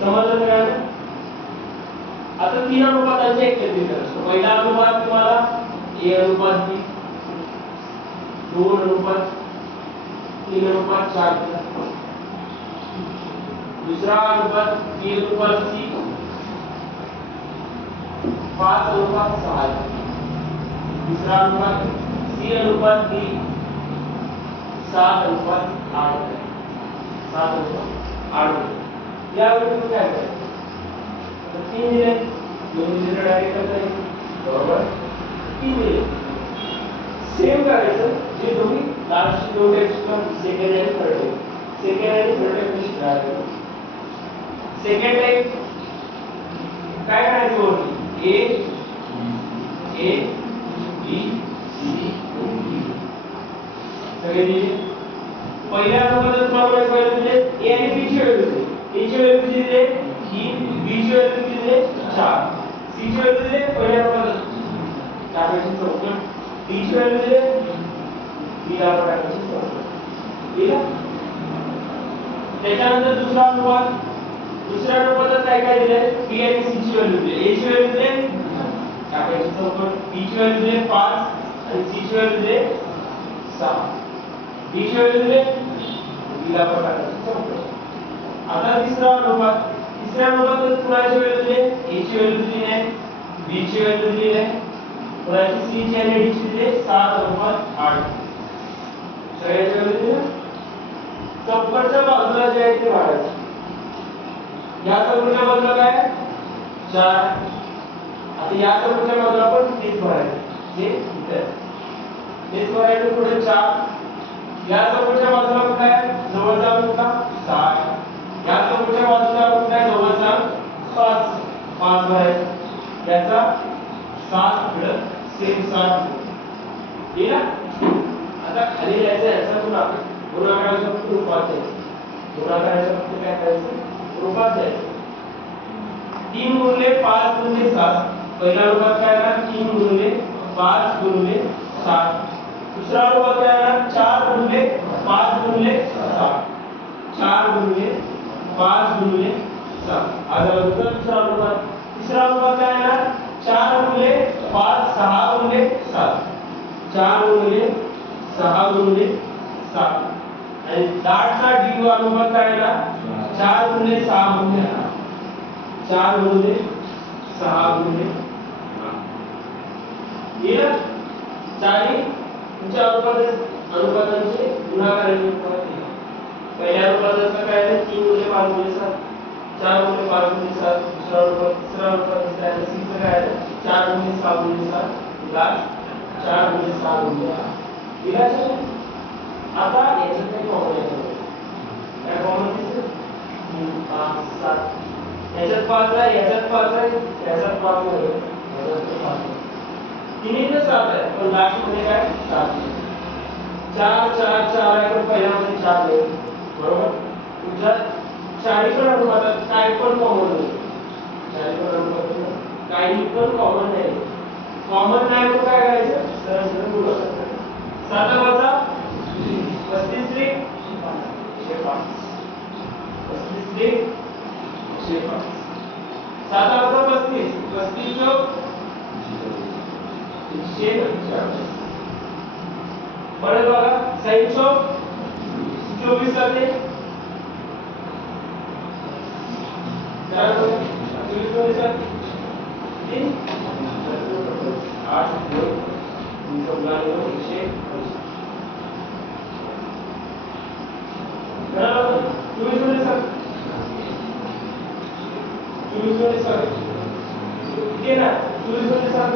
समजलं काय आता तीन अनुपातांचे एकत्रीकरण पहिला अनुपात तुम्हाला ए अनुपात बी दोन अनुपात तीन अनुपात चार दूसरा अनुपात बी अनुपात सी पांच अनुपात सहा तीसरा अनुपात सी अनुपात डी सात अनुपात आठ सात अनुपात आठ यावेळी तुम्ही काय करायचं तीन दिले दोन दिले डायरेक्ट करता येईल बरोबर तीन दिले सेम करायचं जे तुम्ही लास्ट दोन टेक्स्ट सेकंड आणि थर्ड टेक्स्ट करायचं सेकंड टाइप काय करायचं वरती ए ए बी सी डी सगळे दिले पहिल्या अनुपातात तुम्हाला पहिलं दिले ए आणि बी ची व्हॅल्यू दिली ए ची व्हॅल्यू किती दिली 3 बी ची व्हॅल्यू किती दिली 4 सी ची व्हॅल्यू दिली पहिल्या अनुपातात डी ची व्हॅल्यू दिले बी ला आपण टाकायची चौकट. ठीक आहे. त्याच्यानंतर दुसरा अनुपात, दुसऱ्या अनुपातात काय काय दिले बी आणि सी ची व्हॅल्यू दिली. ए ची व्हॅल्यू दिले टाकायची चौकट, बी ची व्हॅल्यू दिले 5 आणि सी ची व्हॅल्यू दिले 6. डी ची व्हॅल्यू दिले बी ला आपण टाकायची चौकट. आता तिसरा अनुपात, तिसऱ्या अनुपातात कुणाची व्हॅल्यू दिली ए ची व्हॅल्यू दिली नाही, बी ची व्हॅल्यू दिली नाही, कुणाची सी ची आणि डी ची दिली 7:8. सगळ्याची व्हॅल्यू दिली. चौकटच्या बाजूला जे आहे ते वाढायचं. या चौकटच्या बाजूला काय 4. आता या चौकटच्या बाजूला पण तेच भरायचं जे इथे तेच भरायचं पुढे 4. या चौकटच्या बाजूला पण काय जवळ जाऊन का 7. या चौकटच्या बाजूला पण काय जवळ जाऊन 5 भरायचं. याचा 7 इकडे सेम 7. ठीक आहे. आता खाली यायचं याच्यातून आपण गुणाकाराच्या रूपात द्यायचं. गुणाकाराच्या फक्त काय करायचं रूपात द्यायचं. 3 गुणिले 5 गुणिले 7. पहिला रूपात काय येणार 3 गुणिले 5 गुणिले 7. दुसरा रूपात काय येणार 4 गुणिले 5 गुणिले 7. 4 गुणिले 5 गुणिले 7. आता दुसरा रूपात. तिसरा रूपात काय येणार 4 गुणिले 5 6 गुणिले 7. 4 गुणिले 6 गुणिले 7. आणि दाटचा डी अनुपात काय येणार 4 गुणिले 6 गुणिले 8. 4 गुणिले 6 गुणिले 8. ठीक आहे. चारी तुमच्या अनुपातांचे गुणाकाराचे रूपात दिले. पहिल्या अनुपाताचा काय आहे 3 गुणिले 5 गुणिले 7. 4 गुणिले 5 गुणिले 7. दुसरा अनुपात, तिसरा अनुपात दिसला आहे सी चं काय आहे 4 गुणिले 6 गुणिले 7. लास्ट 4 गुणिले 6 गुणिले 8. ठीक आहे. आता याच्यात काही कॉमन आहे काय कॉमन दिसतं 3 5 7. याच्यात 5 आहे, याच्यात 5 आहे, याच्यात 5 आहे, याच्यात 5 आहे. तिन्हीने 7 आहे पण लास्ट मध्ये काय 7 आहे. 4 4 4 आहे पण पहिल्यामध्ये 4 आहे. बरोबर. तुमच्या चारी पण अनुपातात काय पण कॉमन नाही. चारी पण अनुपातात काही पण कॉमन नाही. कॉमन नाही तर काय करायचं सरळ सरळ गुणाकार. 7 वजा 35 3 105. 35 3 105. 7 वजा 35 35 चौक 145. परत बघा 6 चौक 24 जाते. 4 24 जाते 3 8 2 150. बराबर 24 मध्ये सर 24 मध्ये सर किती ना 24 मध्ये सर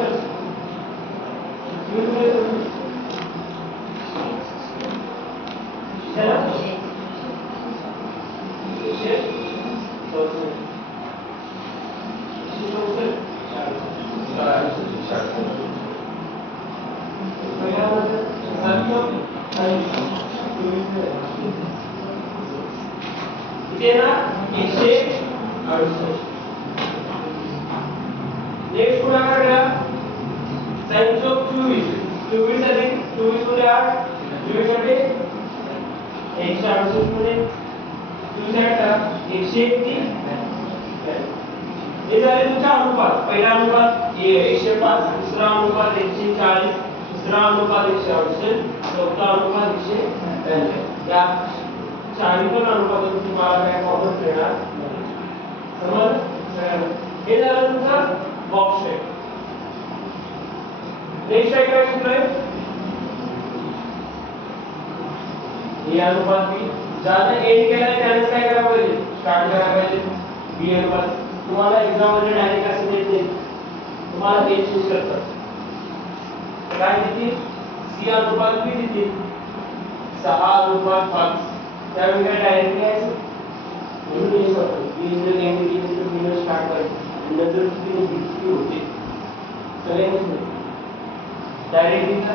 24 मध्ये सर चला नेक्स्ट गुणाकार करा. sin चौक 24 24 अधिक 24 गुणिले 8 24 मध्ये 168 मध्ये 101 हे झाले तुमचा अनुपात. पहिला अनुपात 105, दुसरा अनुपात 140, तिसरा अनुपात 168, चौथा अनुपात 192. या चारी पण अनुपातातून तुम्हाला काय कॉमन मिळणार समज. हे झालं तुमचा बॉक्स शेप. नेक्स्ट काय करायचं आहे हे अनुपात बी ज्याने एंड केलाय त्याने काय करायला पाहिजे स्टार्ट करायला पाहिजे बी अनुपात. तुम्हाला एक्झाम मध्ये डायरेक्ट असं देत नाही, तुम्हाला हे चूज करतात. काय देतील सी अनुपात बी देतील 6:5. त्यावेळी काय डायरेक्ट घ्यायचं म्हणून हे सांगतो बी इंटर कॅन्डिडेट इंटर बी स्टार्ट करायचं. नंतर किती होते सगळ्यांनी डायरेक्ट दिला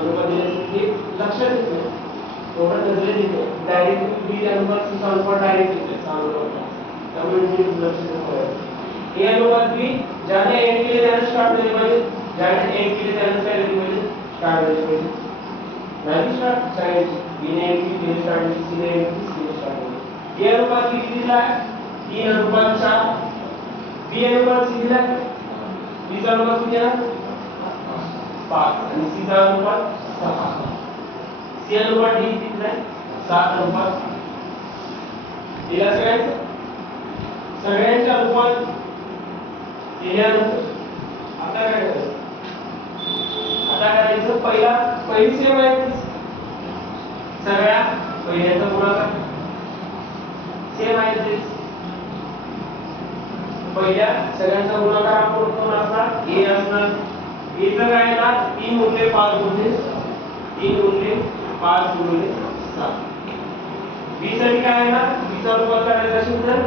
अनुपात दिले लक्षात येतो. थोडं नजरेत येतो डायरेक्ट बी अनुपात सी अनुपात डायरेक्ट येतो त्यामुळे लक्ष देतो. ए अनुपात बी ज्याने एंड केले त्याने स्टार्ट केले पाहिजे, ज्याने एंड केले त्याने काय केले पाहिजे स्टार्ट झाली पाहिजे नाही स्टार्ट सगळ्यांची बीने एंट्री पी स्टार्ट झाली सीने एंट्री सी स्टार्ट झाली ए अनुपात किती दिला आहे 3 अनुपात 4 बी अनुपात सी दिला आहे बी चा अनुपात किती आहे 5 आणि सी चा अनुपात 6 सी अनुपात डी किती दिला आहे 7 अनुपात दिला सगळ्यांच्या अनुपात दिल्यानंतर आता काय करायचं आता करायचं पहिली सेम आहे सगळ्या पहिल्याचा गुणाकार सेम आहे ते पहिल्या सगळ्यांचा गुणाकार आपण कोण असणार ए असणार ए चं काय येणार 3 गुणिले 5 गुणिले 3 गुणिले 5 गुणिले 7 बी साठी काय येणार बी चा अनुपात काढायचा असेल तर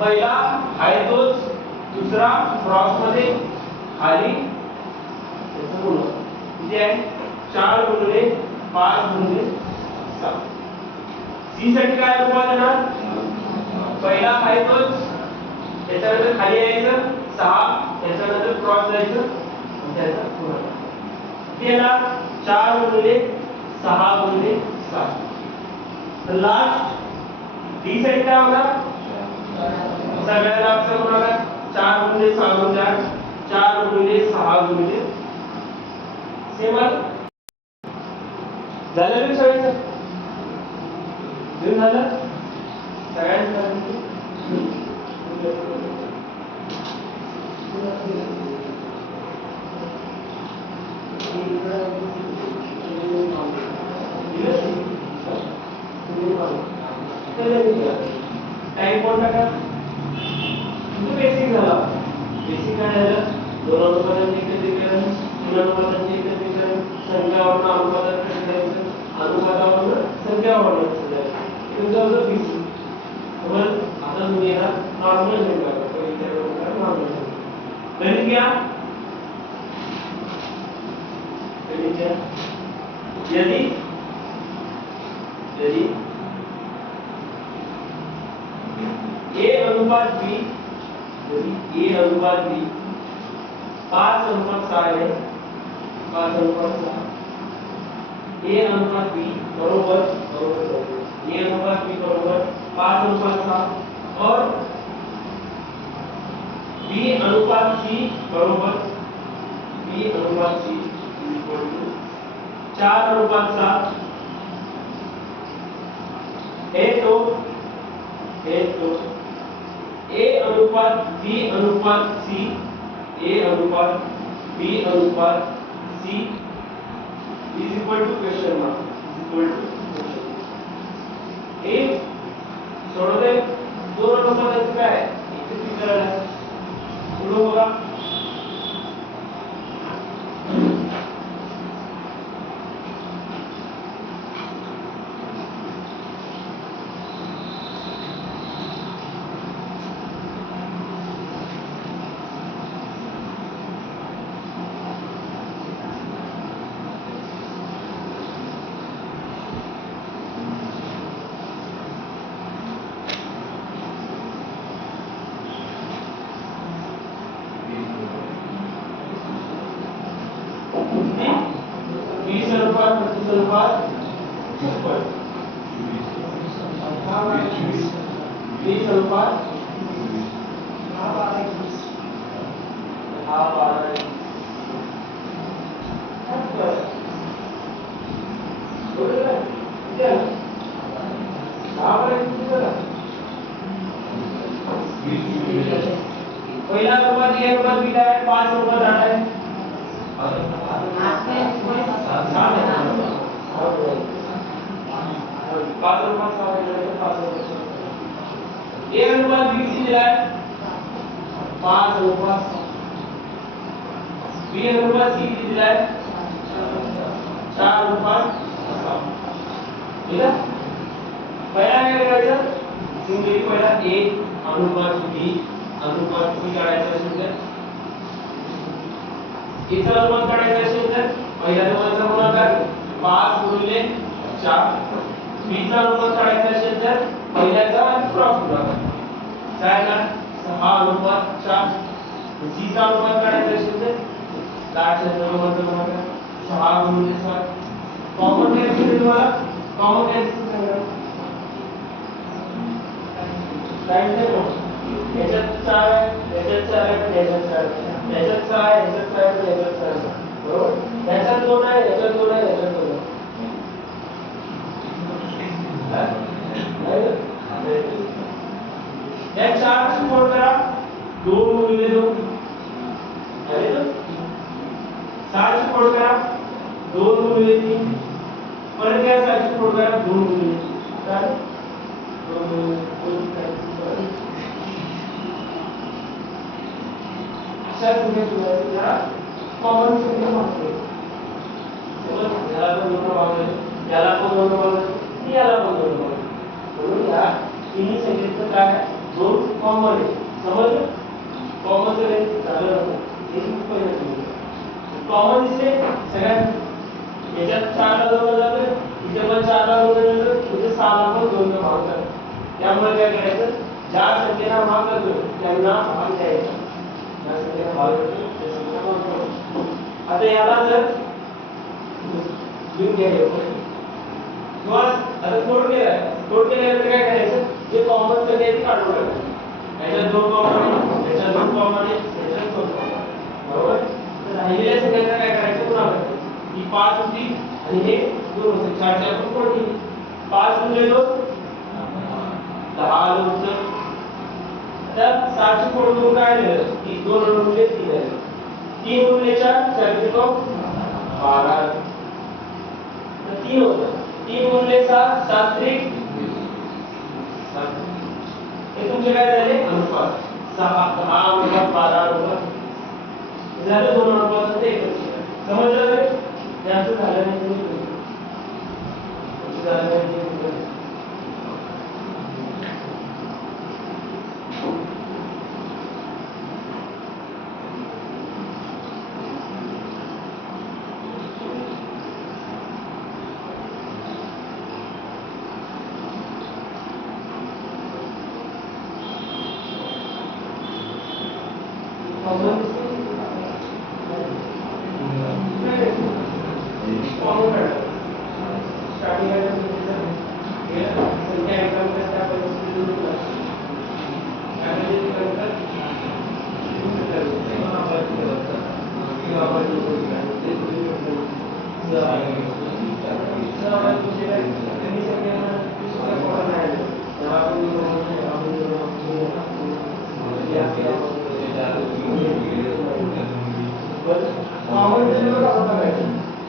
पहिला आहे तोच दुसरा क्रॉस मध्ये खाली त्याचा गुणाकार किती आहे 4 गुणिले 5 गुणिले 7 सी साठी काय अनुपात येणार पहिला आहे तोच त्याच्यानंतर खाली यायचं 6 त्याच्यानंतर क्रॉस जायचं आणि त्याचा गुणाकार किती येणार 4 गुणिले 6 गुणिले 7 तर लास्ट डी साठी काय होणार सगळ्या लास्टचा गुणाकार 4 गुणिले 6 गुणिले 8 4 गुणिले 6 गुणिले सेम झालं रे सगळ्यांचं झालं सगळ्यांचं टाइम कोणता का बेसिक झाला बेसिक काय झालं दोन अनुपातांचे एकत्रीकरण तीन अनुपातांचे एकत्रीकरण संख्यावर्ण अनुपातांकडे जायचं अनुपातावरून संख्यावर्ण तुमचं बेसिक पण आता तुम्ही याला नॉर्मल संख्या नॉर्मल गणित घ्या यदि यदि ए अनुपात बी यदि ए अनुपात बी 5 अनुपात 6 है 5 अनुपात 6 ए अनुपात बी बरोबर ए अनुपात बी बरोबर 5 अनुपात 6 और बी अनुपात सी बरोबर बी अनुपात सी इक्वल टू 4 अनुपात 7 ए तो ए अनुपात बी अनुपात सी ए अनुपात बी अनुपात C is equal to question mark is equal to A सोडवले दोन अनुपातांचे काय एकत्रीकरण आहे पुढे बघा पहिला अनुपात ए अनुपात बी काय 5 अनुपात 8 आहे 5 अनुपात 6 ए अनुपात बी किती दिलाय 5 अनुपात 6 बी अनुपात सी किती दिलाय 4 अनुपात 7 ठीक आहे पहिला काय करायचं सिंगली पहिला ए अनुपात बी अनुपात सी काढायचा असेल तर एचा अनुपात काढायचा असेल तर पहिल्या दोघांचा गुणाकार 5 गुणिले 4 बी चा अनुपात काढायचा असेल तर पहिल्याचा क्रॉस गुणाकार काय ना 6 अनुपात 4 सी चा अनुपात काढायचा असेल तर 8 च्या दोघांचा गुणाकार 6 गुणिले 7 कॉमन घ्यायचं आहे तुम्हाला कॉमन घ्यायचं सांगा काय नाही याच्यात 4 आहे याच्यात 4 आहे पण याच्यात 4 आहे याच्यात 6 आहे याच्यात 6 आहे पण याच्यात 4 आहे बरोबर याच्यात 2 आहे याच्यात 2 आहे याच्यात 2 आहे या 4 ची मोड करा 2 गुणिले 2 आहे ना 6 ची मोड करा 2 गुणिले 3 परत या 6 ची मोड करा 2 गुणिले 3 काय 2 गुणिले 3 अशा संख्या जरा कॉमन संख्या मागते याला पण 2 भाग याला पण 2 भाग याला पण 2 भाग म्हणून या तिन्ही संख्येचं काय 2 कॉमन आहे समजलं कॉमन जर झालं नको एक पहिलं कॉमन दिसले सगळ्यात याच्यात 4 ला 2 जातं इथे पण 4 ला 2 जातं म्हणजे 6 ला पण 2 भाग करतात त्यामुळे काय करायचं ज्या संख्येला भाग करतो त्यांना भाग द्यायचा या संख्येला भाग करतो त्या संख्येला भाग करतो आता याला जर लिहून घ्यायचं किंवा आता तोड केल्यानंतर काय करायचं जे कॉमन संख्या आहे ती काढून टाकायची याच्यात 2 कॉमन आहे याच्यात 2 कॉमन आहे याच्यात 2 कॉमन बरोबर तर राहिलेल्या संख्येला काय करायचं पुन्हा करायचं ही 5 होती आणि हे 2 होते 4 ची आपण कोण केली 5 गुणिले 2 10 आलं उत्तर आता 6 ची कोड करून काय आलं की 2 गुणिले 3 आलं 3 गुणिले 4 4 चे 12 तर 3 होतं 3 गुणिले 7 7 त्रिक 7 हे तुमचे काय झाले अनुपात 6 10 अनुपात 12 अनुपात झालं 2 अनुपात एकच समजलं रे जास्त झालं नाही तुम्ही झालं नाही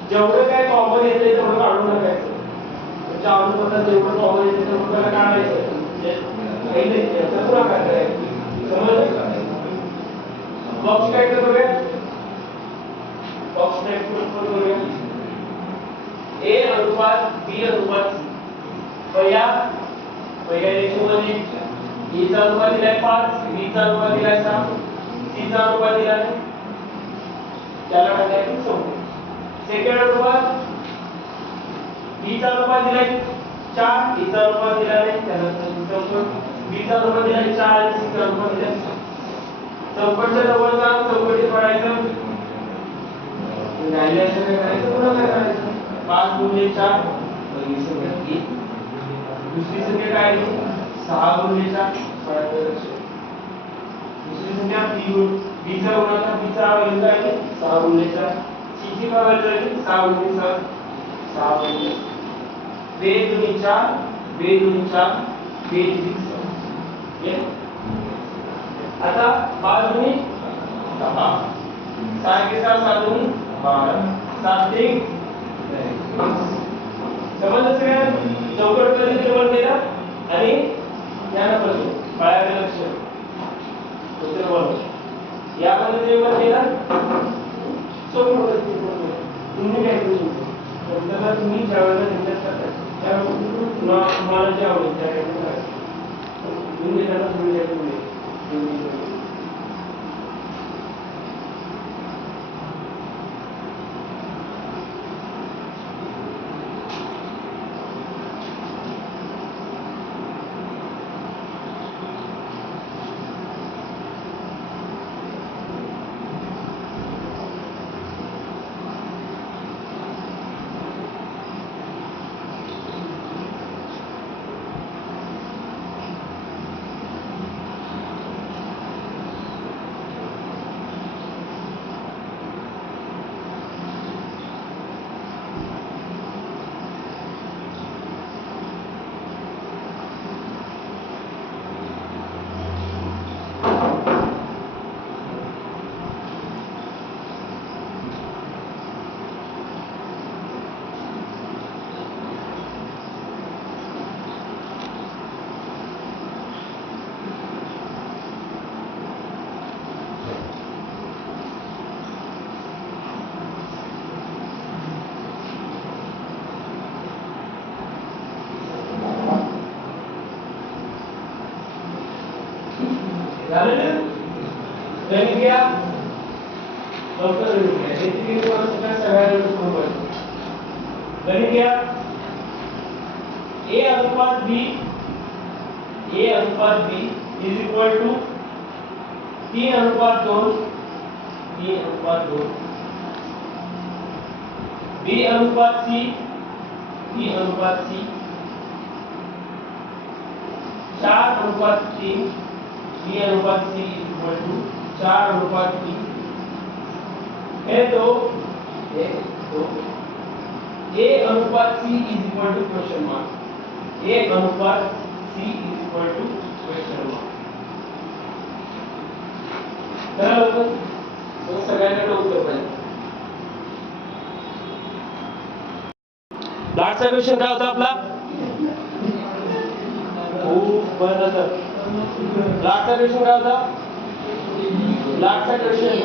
जेवढं काय कॉमन येते तेवढं काढून टाकायचं म्हणजे अनुपातात जेवढं कॉमन येते तेवढं त्याला काढायचं पहिले याचा गुणाकार करायचा समजलं बॉक्स टाईप करूया बॉक्स टाईप करूया ए अनुपात बी अनुपात पहिल्या रेशोमध्ये ए चा अनुपात दिलाय 5 बी चा अनुपात दिलाय 6 सी चा अनुपात दिलाय त्याला टाकायचं 14 सेकंड अनुपात बी चा अनुपात दिलाय 4 ए चा अनुपात दिलाय त्यानंतर बी चा अनुपात दिलाय 4 आणि सी चा अनुपात दिलाय चौकटच्या जवळ जाऊन चौकटीत पडायचं राहिल्या सगळं करायचं पुन्हा काय करायचं 5 गुणिले 4 पहिली संख्या ही दुसरी संख्या काय आहे 6 गुणिले 4 दुसरी संख्या बी चा गुणाकार बी चा व्हॅल्यू काय आहे 6 गुणिले 4 सी ची काय व्हॅल्यू आहे 6 गुणिले 7 6 गुणिले 2 गुणिले 4 2 गुणिले 4 2 गुणिले 7 आता 5 गुणिले 10 6 के साथ 7 गुणिले 12 7 त्रिक समजलं सगळं चौकट कधी निर्माण केला आणि यानंतर पायाचे लक्ष उत्तर बोल या पद्धतीने निर्माण केला चौकट तुम्ही काय करू शकता तुम्ही ज्यावेळेला निर्णय करता त्यावेळेला तुम्हाला जे आवडेल त्या तुम्ही त्यांना तुम्ही झालं ना? गणित घ्या लवकर गणित घ्या किती सगळ्यांना सोडवा गणित घ्या a अनुपात b is equal to 3 अनुपात 2 b अनुपात c 4 अनुपात 3 b अनुपात c is equal to 4 अनुपात 3 है तो a अनुपात c is equal to question mark a अनुपात c is equal to question mark चला लोक तो सगळ्यांना उत्तर पाहिजे लास्टचा क्वेश्चन काय होता आपला लास्टचा क्वेश्चन काय होता लास्टचा क्वेश्चन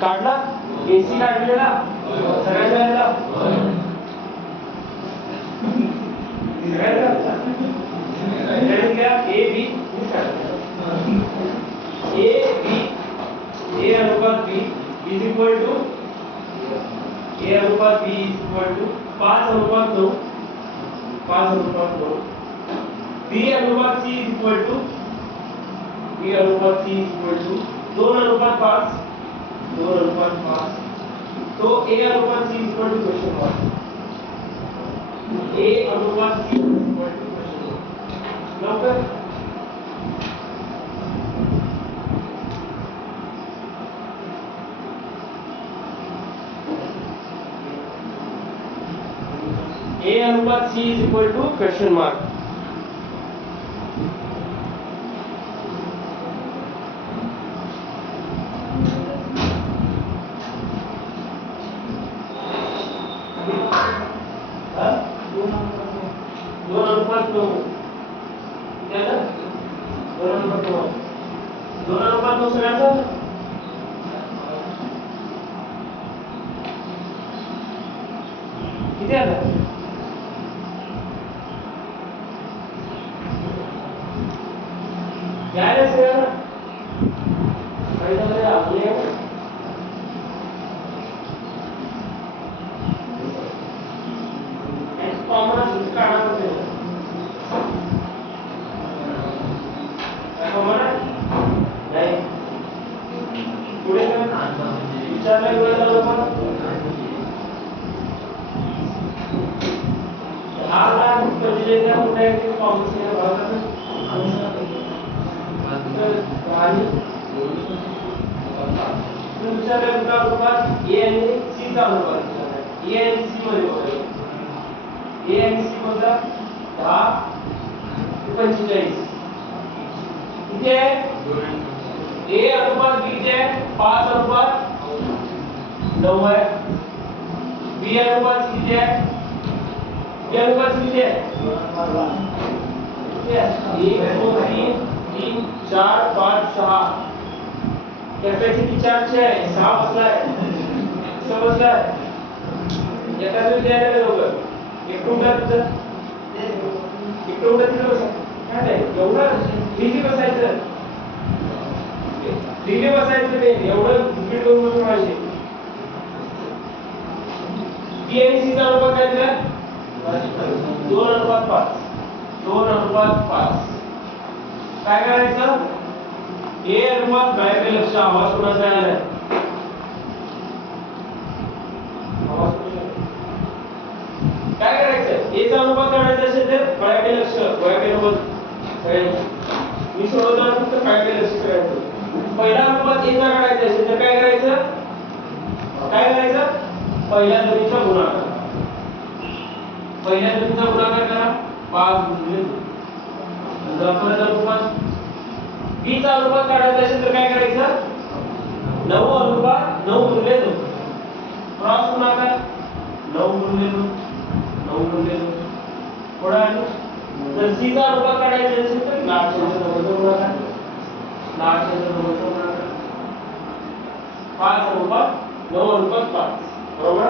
काढला एसी काढलेला सगळ्यांना क्या ए बी ए अनुपात B is equal to A अनुपात बी इज इक्वल टू 5 अनुपात 2 बी अनुपात सी इज इक्वल टू 2 अनुपात 5 तो ए अनुपात C is equal to question mark A अनुपात C is equal to question mark लवकर A अनुपात C is equal to question mark दोन अनुपात 9 क्या ना 2 अनुपात 9 सगळ्यांचा किती आलं क्या है सर पहिला मध्ये आपले एक्स कॉमन काढा होते काय कॉमन नाही पुढे काय विचारलं गेलं लोकांना हा कधी कुठे कॉमन भागात आणि तुमच्या अनुपात ए आणि सी चा अनुपात ए आणि सी मध्ये बघा ए आणि सी मध्ये 10 ते 45 किती आहे ए अनुपात बी चे 5 अनुपात 9 आहे बी अनुपात सी चे बी अनुपात सी चे 1 2 3 4 5 6 कॅपॅसिटी चार्ज आहे 6 बसलाय समजलाय एका दिवशी द्यायला बरोबर एक टोंडा तिथं बसा काय नाही एवढं फ्रीली बसायचं नाही एवढं स्पीड करून बसून पाहिजे बी आणि सी चा अनुपात काय दिला 2 अनुपात 5 काय करायचं ए अनुपात बाहेर लक्ष आवाज कोणाचा आलाय काय करायचं ए चा अनुपात काढायचा असेल तर बाहेर लक्ष मी सोडवताना फक्त बाहेर लक्ष करायचं पहिला अनुपात ए चा काढायचा असेल तर काय करायचं पहिल्या दोन्हीचा गुणाकार करा 5 गुणिले 2 अनुपात बी चा अनुपात काढायचा असेल तर काय करायचं 9 अनुपात 9 गुणिले 2 क्रॉस गुणाकार 9 गुणिले 2 थोडा आहे जर सी चा अनुपात काढायचा असेल तर 9 गुणाकार 5:9:5 बरोबर.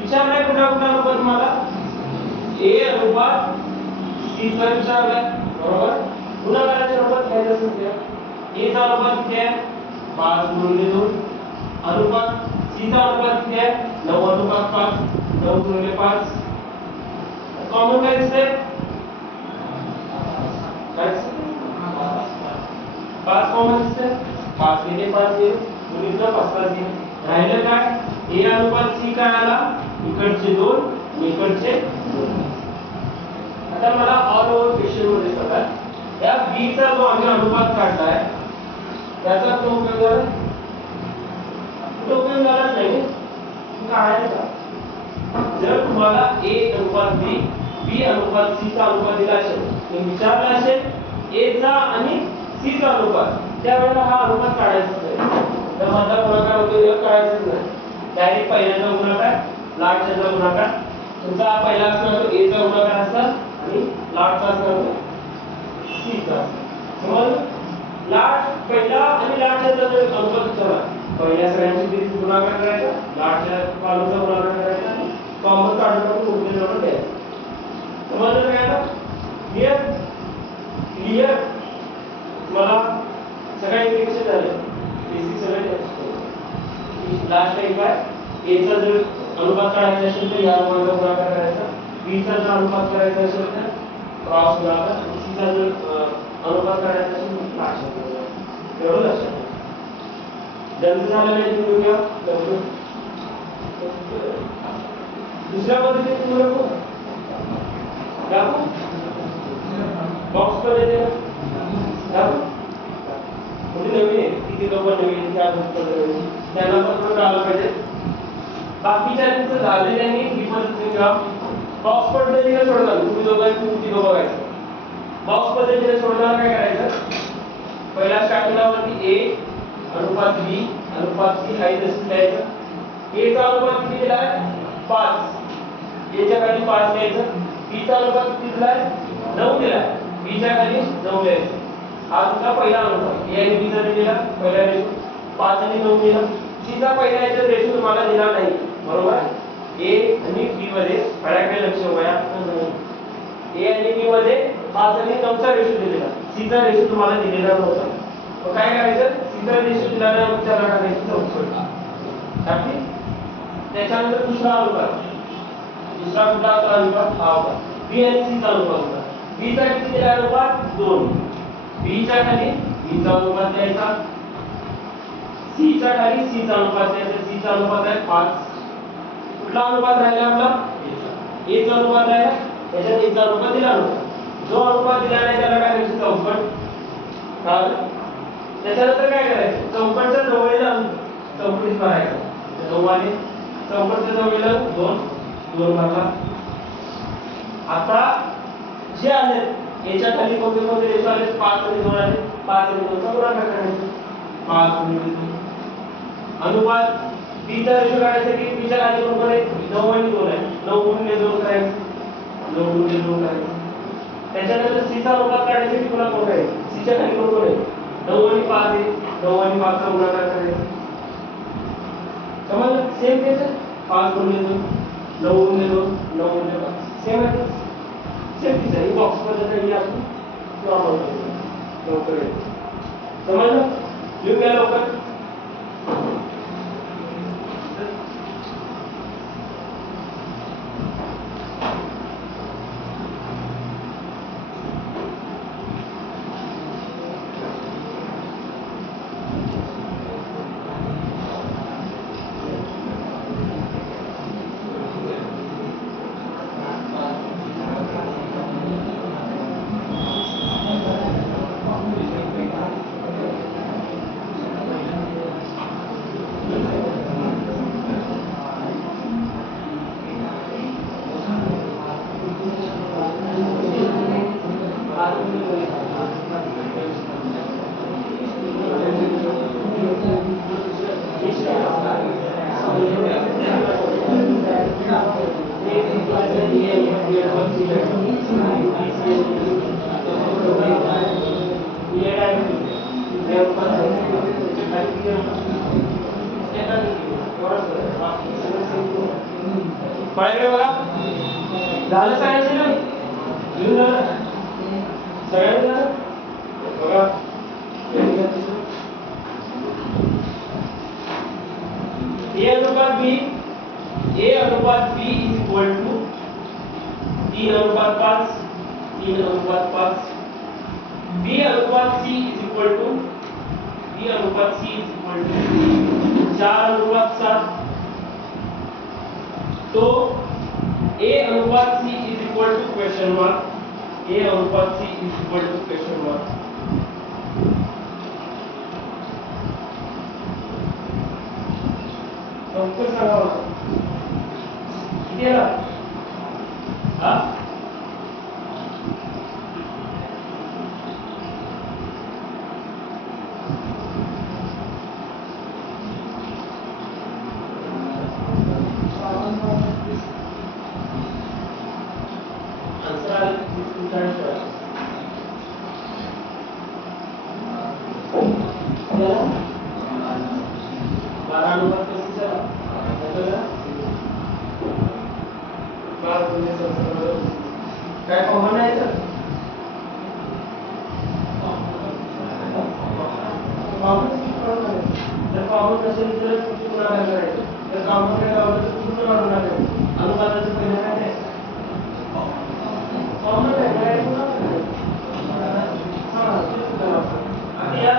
विचारलाय कुठला अनुपात तुम्हाला a अनुपात c चा विचारलाय बरोबर. गुणाकाराचे अनुपात घ्यायचं असेल तर a चा अनुपात किती आहे 5:2 अनुपात c चा अनुपात किती आहे 9:5 9:5 कॉमन काय दिसते 5 कॉमन दिसते 5 गेले 5 गेले गुणिले 5 गेले राहिलं काय a अनुपात c काय आला इकडचे 2 आणि इकडचे 2. आता मला ऑल ओव्हर क्वेश्चन मध्ये सांगा या b चा जो आम्ही अनुपात काढलाय त्याचा तो उपयोग झाला नाही काय का जर तुम्हाला a अनुपात b b अनुपात c चा अनुपात दिला असेल तर विचारला असेल a चा आणि c चा अनुपात त्यावेळेला हा अनुपात काढायचा आहे तर मधला गुणाकार वगैरे काढायचा नाही डायरेक्ट पहिल्याचा गुणाकार लाटचा गुणाकार तुमचा पहिला असणार तो a चा गुणाकार असणार आणि लाटचा असणार c चा समज लाट पहिला आणि लाटचा जर अनुपात विचारला पहिल्या सगळ्यांची बेरीज गुणाकार करायचा लाटच्या पालूचा गुणाकार करायचा आणि कॉमन काढून उरलेलं नंबर द्यायचा समजलं काय आता क्लियर क्लियर मला सगळ्या इंटिग्रेशन झाले बेसिक सगळे लास्ट टाइम काय a चा जर अनुपात काढायचा असेल तर या वर्गाचा गुणाकार करायचा b चा जर अनुपात करायचा असेल तर क्रॉस गुणाकार आणि c चा जर अनुपात काढायचा असेल तर लास्ट एवढं लक्षात जल्दी झालं नाही तुम्ही घ्या लवकर दुसऱ्या पद्धतीने तुम्ही नको दाखवू बॉक्स मध्ये दाखवू कुठे नवीन आहे किती लोक नवीन त्या त्यांना पण थोडं कळायला पाहिजे बाकीच्या झालेल्यांनी ही पद्धतीने घ्या बॉक्स पद्धतीने सोडणार तुम्ही दोघांनी किती लोक बघायचं बॉक्स पद्धतीने सोडणार काय करायचं पहिला स्टार्टिंगला वरती a अनुपात b अनुपात c आहे तसंच लिहायचं a चा अनुपात किती दिलाय 5 a च्या खाली 5 लिहायचं b चा अनुपात किती दिलाय 9 दिलाय b च्या खाली 9 लिहायचं हा तुमचा पहिला अनुपात a आणि b चा दिलेला पहिला रेशो 5 आणि 9 दिला c चा पहिला याचा रेशो तुम्हाला दिला नाही बरोबर a आणि b मध्ये फरक लक्ष वया a आणि b मध्ये 5 आणि 9 चा रेशो दिलेला c चा रेशो तुम्हाला दिलेला नव्हता मग काय करायचं c चा रेशो दिला नाही मग त्याला टाकायचं चौकट टाकली त्याच्यानंतर दुसरा अनुपात दुसरा कुठला होता अनुपात हा होता b आणि c चा अनुपात होता b चा किती दिला अनुपात 2 b च्या खाली b चा अनुपात द्यायचा c च्या खाली c चा अनुपात द्यायचा c चा अनुपात आहे 5 कुठला अनुपात राहिला आपला a चा अनुपात राहिला त्याच्यात a चा अनुपात दिला नव्हता जो अनुपात दिला नाही त्याला टाकायचं चौकट कळलं त्याच्यानंतर काय करायचं चौकटच्या जवळीला चौकटीत भरायचं जवळने चौकटच्या जवळीला 2 भरला आता जे आले याच्या खाली कोणते कोणते रेशो आले 5 आणि 2 आले 5 आणि 2 चा गुणाकार करायचा 5 गुणिले 2 अनुपात b चा रेशो काढायसाठी b च्या खाली कोण आहे 9 आणि 2 आहे 9 गुणिले 2 करायचं 9 गुणिले 2 करायचं त्याच्यानंतर c चा अनुपात काढायसाठी पुन्हा कोण आहे c च्या खाली कोण आहे 9 आणि 5 आहे 9 आणि 5 चा गुणाकार करायचा समजलं सेम केस 5 गुणिले 2 9 गुणिले 2 9 गुणिले 5 सेम आहे सेम केस आहे बॉक्स मध्ये काही आपण नॉर्मल लवकर समजलं लिहून घ्या लवकर माझ्याकडे बघा. झालं सगळ्यांचं ना? लिहून झालं सगळ्यांचं झालं बघा. ए अनुपात बी, ए अनुपात B is equal to 3:5, 3:5. B अनुपात C is equal to, B अनुपात सी इज इक्वल टू 4:7. तो ए अनुपात C is equal to question mark, A अनुपात C is equal to question mark. लवकर सांगा मला किती आला? हा आन्सर आला बारा नंबर कशी झाला काय कॉमन आहे तर कॉमन नसेल तर किती गुणाकार करायचं. तर कॉमन काय लावलं तर किती गुणाकार करायचं. अनुपाताचं पहिलं काय आहे कॉमन आहे काय आणि या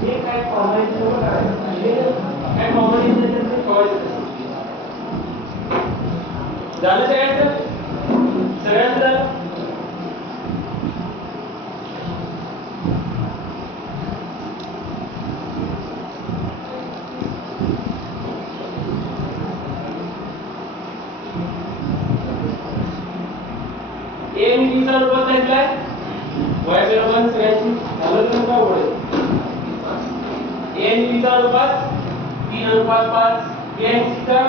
हे काय कॉमन काय कॉमन झालं सगळ्यांचं सगळ्यांचं झालं. ए आणि बी चा अनुपात सांगितलाय y च्या अनुपात सगळ्यांची झालं तर काय होईल. ए आणि बी चा अनुपात 3:5, बी आणि सी चा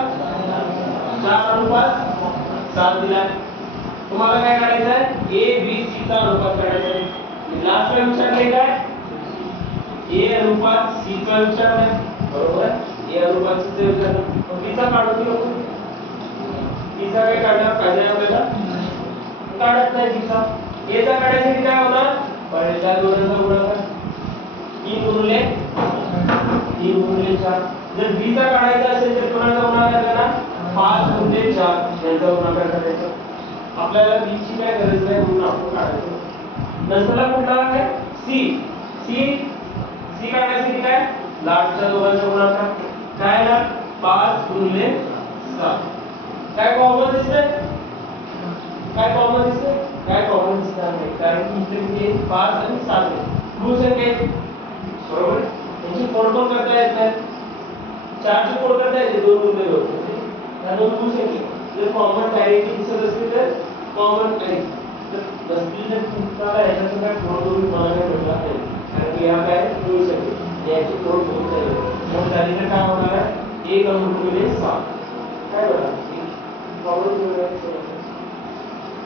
4:7 दिलाय. तुम्हाला काय काढायचं आहे ए बी सी चा अनुपात काढायचा आहे. लास्ट ला विचारले काय ए अनुपात सी चा विचारलाय बरोबर. ए अनुपात सी चा विचारलं पण बी चा काढू की नको. बी चा काय काढायला आपल्याला काढत नाही. बी चा ए चा काढायसाठी काय होणार पहिल्या दोघांचा गुणाकार 3:4. जर बी चा काढायचा असेल तर कोणाचा गुणाकार करणार 5:4 यांचा गुणाकार करायचा. आपल्याला बी ची काय गरज नाही म्हणून आपण काढायचं. नंतरला कुठला आहे सी, सी काढण्यासाठी काय लास्टच्या दोघांचा गुणाकार काय ना 5:7. काय कॉमन दिसतंय काय कॉमन दिसतंय काय कॉमन दिसणार नाही कारण की इथे 5 आणि 7 आहे. मूळ संख्या आहेत बरोबर. यांची फोडतोड करता येत नाही. 4 ची फोड करता येते 2 गुणिले 2 त्या दोन मूळ संख्या जर कॉमन डायरेक्टली दिसत असतील तर कॉमन आहे. तर नसतील तर तुम्हाला याच्यातून काय फोड करून मला काय भेटणार नाही कारण की हा काय मूळ संख्या याची फोड होत नाही. मग झाली तर काय होणार आहे 1 गुणिले 7 काय बघा कॉमन मिळवायचं.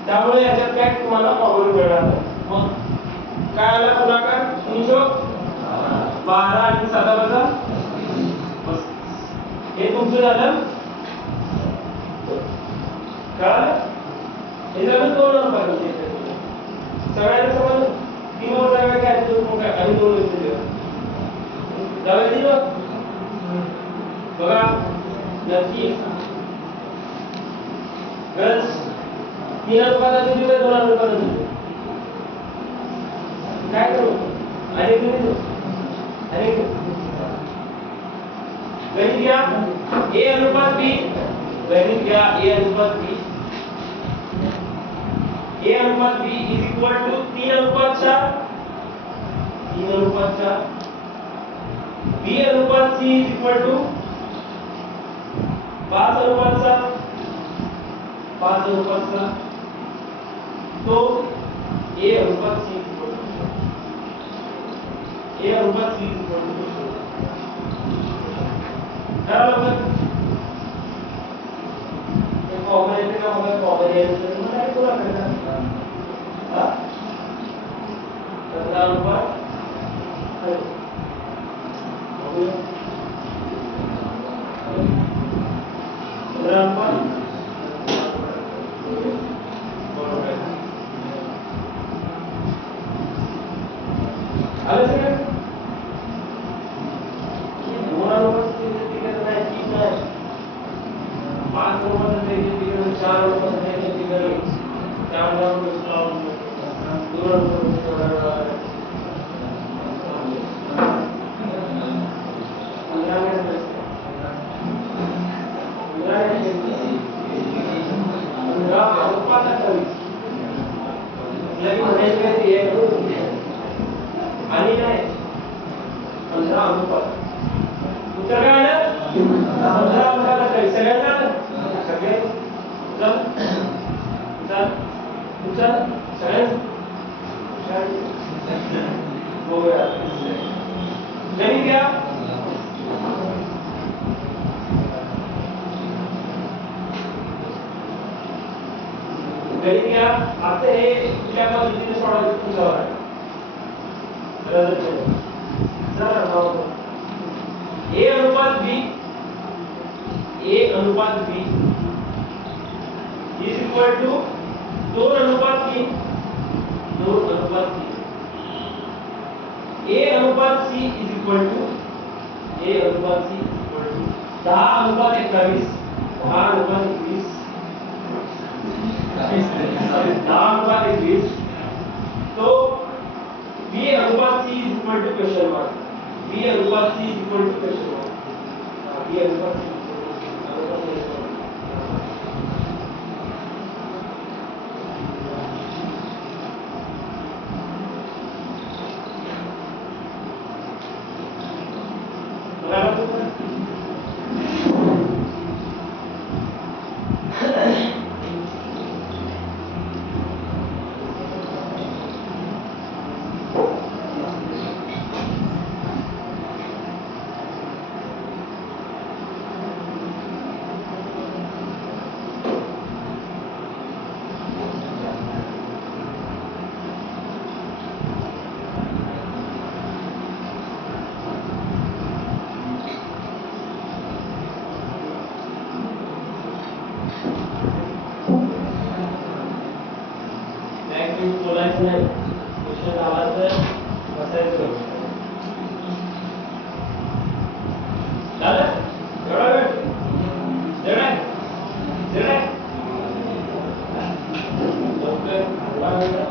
त्यामुळे याच्यात काय तुम्हाला कॉमन मिळणार नाही. मग काय आला गुणाकार 312 आणि 7 वजा 35. हे तुमचं झालं कळलं. हे झालं 2 नंबर सगळ्यांना समजलं. 3 वर जागा काय 2 काय आणि 2 येते जागा दिलं बघा नक्की गरज 3 अनुपाताची दिली 2 अनुपाताची काय करू आणि किती आणि गणित घ्या ए अनुपात बी. गणित घ्या ए अनुपात बी. ए अनुपात बी इज इक्वल टू 3:4, 3:4. बी अनुपात सी इज इक्वल टू 5:7, 5:7. तो ए अनुपात C is equal to A अनुपात C is equal to common येते का मग कॉमन यायचं मग काय तुला करणार हा तर अनुपात 15 अनुपात. उत्तर काय आलं? 15 अनुपात आहे. सगळ्यांना सगळे चल चल चल सगळ्यांना बघूया. गणित घ्या. गणित घ्या. आता हे कुठल्या पद्धतीने सोडवायचं तुमच्यावर आहे. ए अनुपात बी, ए अनुपात बी इज इक्वल टू 2 अनुपात 3, 2 अनुपात 3. ए अनुपात C is equal to, A अनुपात सी इज इक्वल टू 10 अनुपात 21, 10 अनुपात 21, 10 अनुपात 21. तो बी अनुपात C is equal to question mark, B अनुपात C is equal to question mark, B अनुपात सी बोलायचं नाही. क्वेश्चन आला तर बसायचं. झालं? एवढा वेळ? जड आहे? जड आहे? ओके. एवढा वेळ का?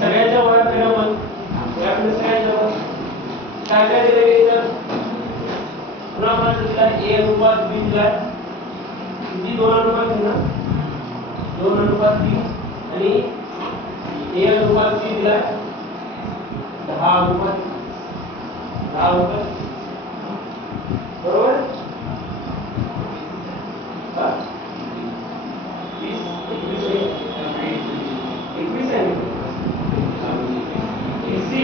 सगळ्यांच्या वयात फिरवलं काय काय दिलं पुन्हा मला दिला ए अनुपात बी दिला किती 2 अनुपात ना 2 अनुपात 3 आणि ए अनुपात सी दिला 10 अनुपात 10 अनुपात बरोबर 20 21 आहे इसी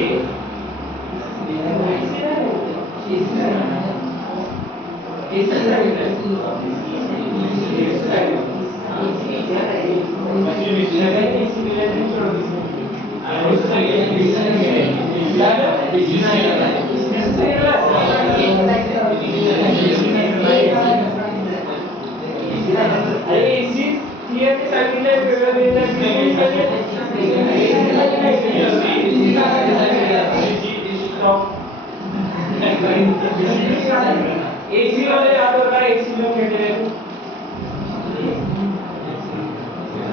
एसी वाले याद होगा एसी में खेलते हैं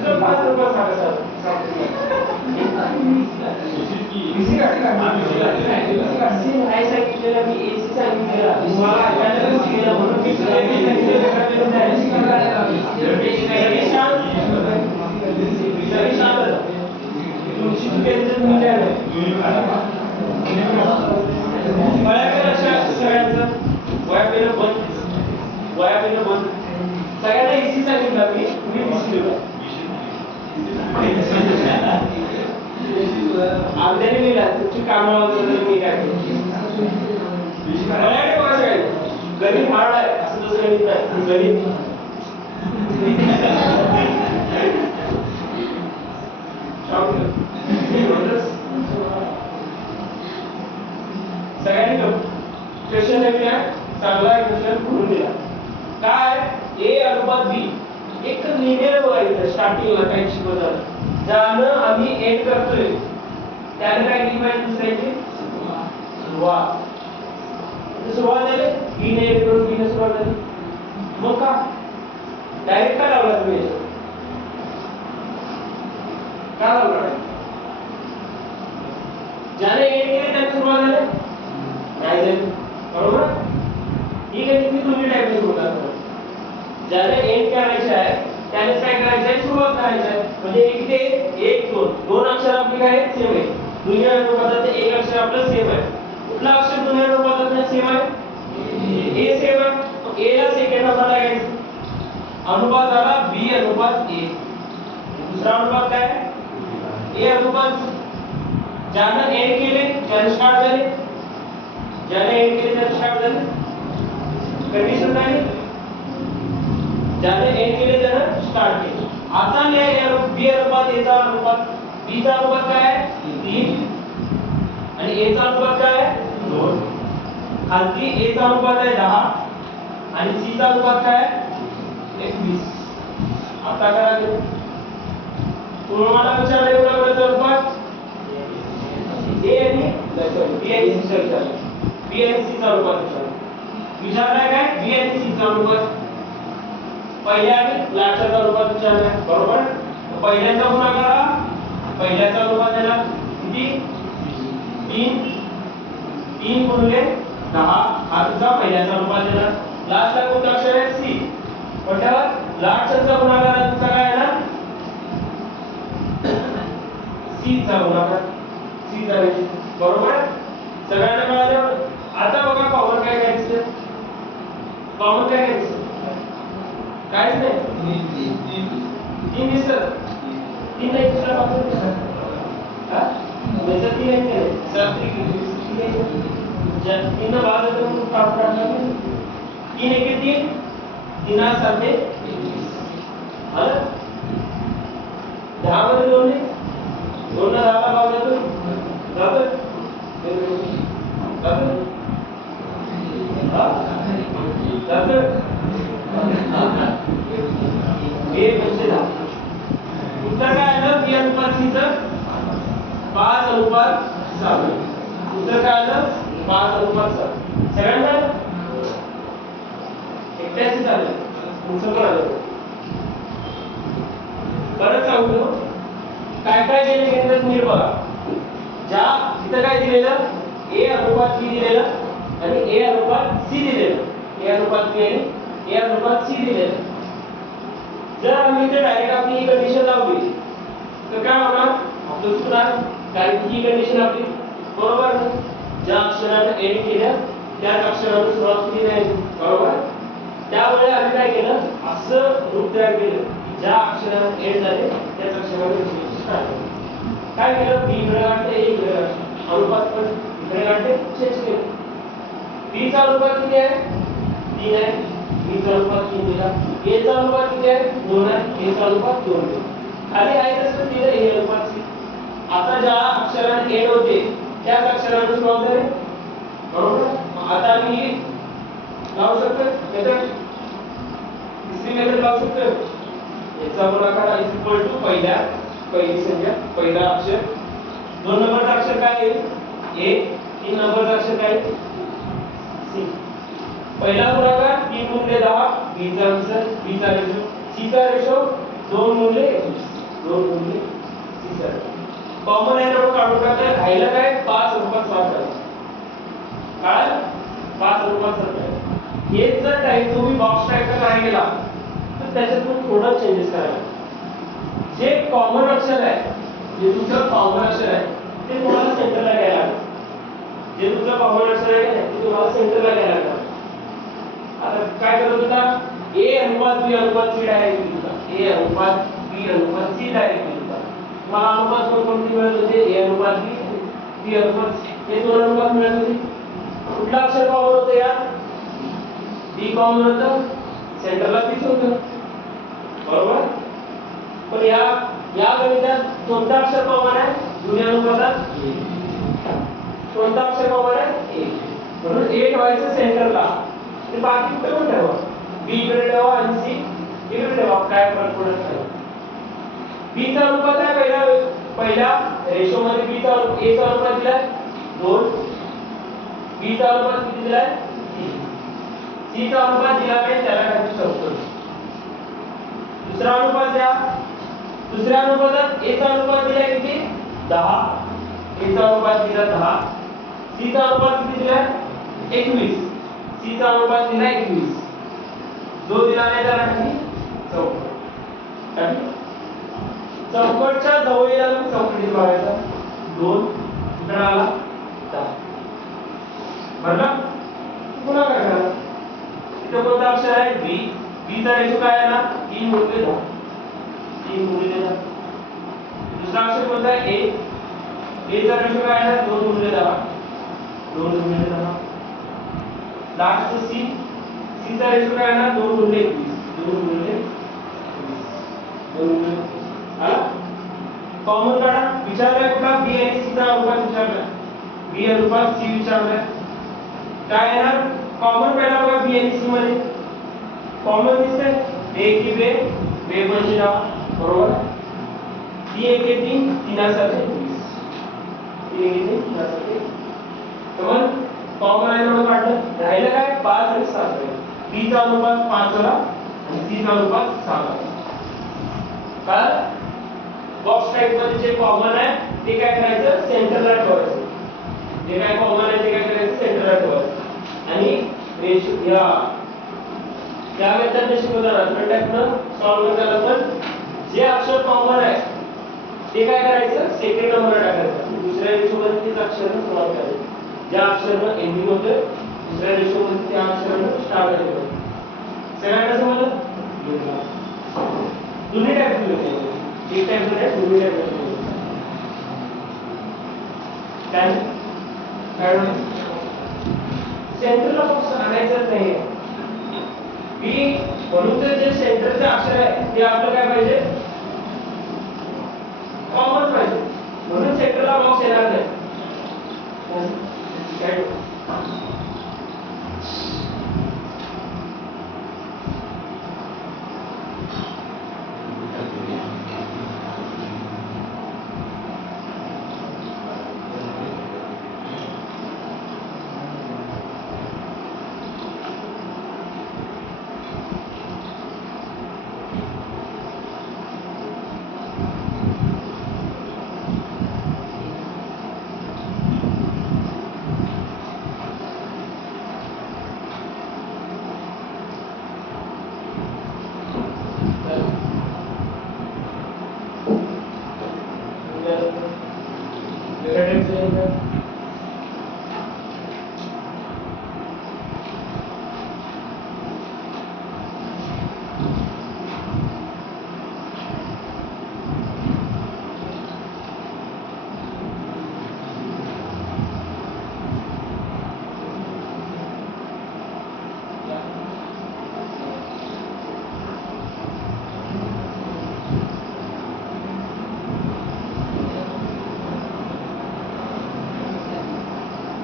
तो 5 रुपए साढ़े 7 इसी का सीन ऐसा कि एसी सांगितलेला तुम्हाला ऐकायला शिकायला म्हणून मी तुमची टेन्शन मिळालं सगळ्यांचं तुमची कामं वगैरे मी काय गणित हार्ड आहे असं तसं गणित नाही गणित सगळ्यांनी क्वेश्चन चांगला क्वेश्चन करून दिला काय ए अनुपात बी एक लिनियर बघायचं स्टार्टिंगला काही शिकवतात ज्यानं आम्ही एंड करतोय त्याने काय केली पाहिजे दुसऱ्याची सुरुवात झाली बी ने करून बी ने सुरुवात झाली मग का डायरेक्ट का लावला तुम्ही का लावला ज्याने एंड केले त्याने सुरुवात झाली नाही झाली बरोबर ठीक आहे तुम्ही दोन्ही टाइपने सुरुवात करा ज्याने एंड करायचे आहे त्याने काय करायचं आहे सुरुवात करायची आहे म्हणजे एक ते एक दोन अक्षर आपली काय आहेत सेम आहे दोन्ही अनुपातात एक अक्षर आपलं सेम आहे कुठला अक्षर दोन्ही अनुपातात सेम आहे ए सेम आहे ए ला सेकंड नंबर लागायचं अनुपात झाला बी अनुपात ए दुसरा अनुपात काय ए अनुपात ज्याने एंड केले त्याने स्टार्ट झाले ज्याने एंड केले त्याने स्टार्ट झाले कंडिशन झाली ज्याने एंड केले त्याने स्टार्ट केले आता बी अनुपात ए चा अनुपात बी चा अनुपात काय आहे 3 आणि ए चा अनुपात काय आहे 2 खालती ए चा अनुपात आहे 10 आणि सी चा अनुपात काय आहे 21 आता करा तुम्हाला विचारलं एवढा वेळ अनुपात ए आणि बी आणि सी चा बी आणि सी चा अनुपात विचारलाय काय बी आणि सी चा अनुपात पहिल्या आणि लास्टचा अनुपात विचारलाय बरोबर पहिल्याचा गुणाकार पहिल्याचा अनुपात दिला किती 3 गुणिले 10 हा तुझा पहिल्याचा अनुपात दिला लास्टला कोणता अक्षर आहे सी म्हटल्यावर लास्टचा गुणाकार तुझा काय आहे ना सी चा गुणाकार सी चा बरोबर सगळ्यांना कळालं आता बघा कॉमन काय घ्यायचं कॉमन काय घ्यायचं काहीच नाही 3 दिसत 3 नाही दुसरा वापर हा म्हणजे 3 आहे सात्री ज्या 3 भाग होतो तो काम करणार 3 एक 3 3 साथे 21 हा 10 मध्ये 2 ने 2 ला 10 भाग जातो बरोबर बरोबर हा जातो उत्तर काय आलं बी अनुपात सी चं 5 अनुपात 7 उत्तर काय आलं 5 अनुपात 7 सगळ्यांना एकट्याची चालेल तुमचं पण आलं परत सांगतो काय काय दिले केंद्रात नीट बघा ज्या इथं काय दिलेलं ए अनुपात बी दिलेलं आणि ए अनुपात सी दिलेलं ए अनुपात बी आणि ए अनुपात सी दिलेलं जर आम्ही इथे डायरेक्ट आपली ही कंडिशन लावली तर काय होणार आपलं चुकणार कारण की ही कंडिशन आपली बरोबर ज्या अक्षराने एंड केलं त्याच अक्षराने सुरुवात केली नाही बरोबर त्यामुळे आम्ही काय केलं असं रूप तयार केलं की ज्या अक्षराने एंड झाले त्याच अक्षराने स्टार्ट काय केलं बी इकडे काढते ए इकडे काढते अनुपात पण इकडे काढते चेंज केलं बी चा अनुपात किती आहे 3 आहे बी चा अनुपात 3 दिला ए चा अनुपात किती आहे 2 आहे ए चा अनुपात 2 आहे खाली आहे तसं दिलं ए अनुपात सी आता ज्या अक्षराने एंड होते त्याच अक्षराने सुरुवात झाली बरोबर आता मी लावू शकतो मेथड तिसरी मेथड लावू शकतो याचा गुणाकार इज इक्वल टू पहिली संख्या पहिला अक्षर 2 नंबरचा अक्षर काय आहे ए 3 नंबरचा अक्षर काय आहे सी पहिला गुणाकार 3 गुणिले 10 बी चा आन्सर बी चा रेशो सी चा रेशो 2 गुणिले 21 2 गुणिले सी चा कॉमन आहे म्हणून काढून टाकले राहिलं काय 5 अनुपात 7 आहे काय 5 अनुपात 7 आहे हेच जर टाइप तुम्ही बॉक्स टाइप करायला गेला तर त्याच्यातून थोडं चेंजेस करायला जे कॉमन अक्षर आहे जे तुमचं कॉमन अक्षर आहे ते तुम्हाला सेंटरला घ्यायला लागेल जे तुमचं कॉमन अक्षर आहे ते तुम्हाला सेंटरला घ्यायला लागेल आता काय करत होता ए अनुपात बी अनुपात सी डायरेक्ट लिहिला ए अनुपात बी अनुपात सी डायरेक्ट लिहिला मला अनुपात कोणती मिळत होते ए अनुपात बी ती अनुपात हे दोन अनुपात मिळत होते. कुठला अक्षर कॉमन होतं यात? डी कॉमन होतं, सेंटरला तीच होतं, बरोबर. पण या गणितात कोणता अक्षर कॉमन आहे? दोन्ही अनुपातात कोणता अक्षर कॉमन आहे? ए. म्हणून ए ठेवायचं सेंटरला, ते बाकी कुठे पण ठेवा. बी इकडे ठेवा आणि सी इकडे ठेवा, काय फरक पडत नाही. बी चा अनुपात आहे पहिल्या रेशो मध्ये बी चा ए चा अनुपात दिलाय 2, बी चा अनुपात किती दिलाय 3, सी चा अनुपात दिला नाही, त्याला काय शोधतो. दुसरा अनुपात द्या. दुसऱ्या अनुपातात ए चा अनुपात दिलाय किती 10, ए चा अनुपात दिला 10, सी चा अनुपात किती दिलाय 21, सी चा अनुपात दिलाय 21, जो दिला नाही त्याला किती चौकट. चौकटच्या जवळीला चौकटीत बघायचा 2 इकडे आला 10, बरोबर. पुन्हा काय करा, इथे कोणता अक्षर आहे बी, बी चा रेशो काय आहे ना 3 गुणिले 10, 3 गुणिले 10. दुसरा अक्षर कोणता आहे ए, ए चा रेशो काय आहे ना 2 गुणिले 10, 2 गुणिले 10. लास्ट सी, सी चा रेशो काय आहे ना 2 गुणिले 21, 2 गुणिले 2 गुणिले आला. कॉमन काढा. विचारलाय कुठला बी आणि सी चा अनुपात विचारलाय, बी अनुपात सी विचारलाय. काय येणार कॉमन? पहिला बघा बी आणि सी मध्ये कॉमन दिसतंय 1 की 2, 2 म्हणजे 10, बरोबर. 3 1 3, 3 7 20, 3 1 3, 3 7 20. तर कॉमन आहे म्हणून काढलं. राहिलं काय 5 आणि 7 राहिलं. बी चा अनुपात 5 ला आणि सी चा अनुपात 6 ला. काय बॉक्स टाइप मध्ये जे कॉमन आहे ते काय करायचं सेंटरला ठेवायचं. जे काय कॉमन आहे ते काय करायचं सेंटरला ठेवायचं. आणि रेशो या मेथडने शिकवताना कंडक्टनं सॉल्व्ह करायला पण जे अक्षर कॉमन आहे ते काय करायचं सेकंड नंबर टाकायचं. दुसऱ्या रेशो मध्ये तेच अक्षर सॉल्व्ह करायचं. ज्या अक्षरानं एंडिंग होतं दुसऱ्या रेशो मध्ये त्या अक्षरानं स्टार्ट करायचं. सगळ्यांना समजलं? दोन्ही टाइप दिले, एक टाइप दिले, दोन्ही टाइप दिले. काय सेंटरला बॉक्स आणायचं नाही. बी म्हणून तर जे सेंटरचे अक्षर आहे ते आपलं काय पाहिजे कॉमन पाहिजे, म्हणून सेंटरला बॉक्स येणार नाही. काय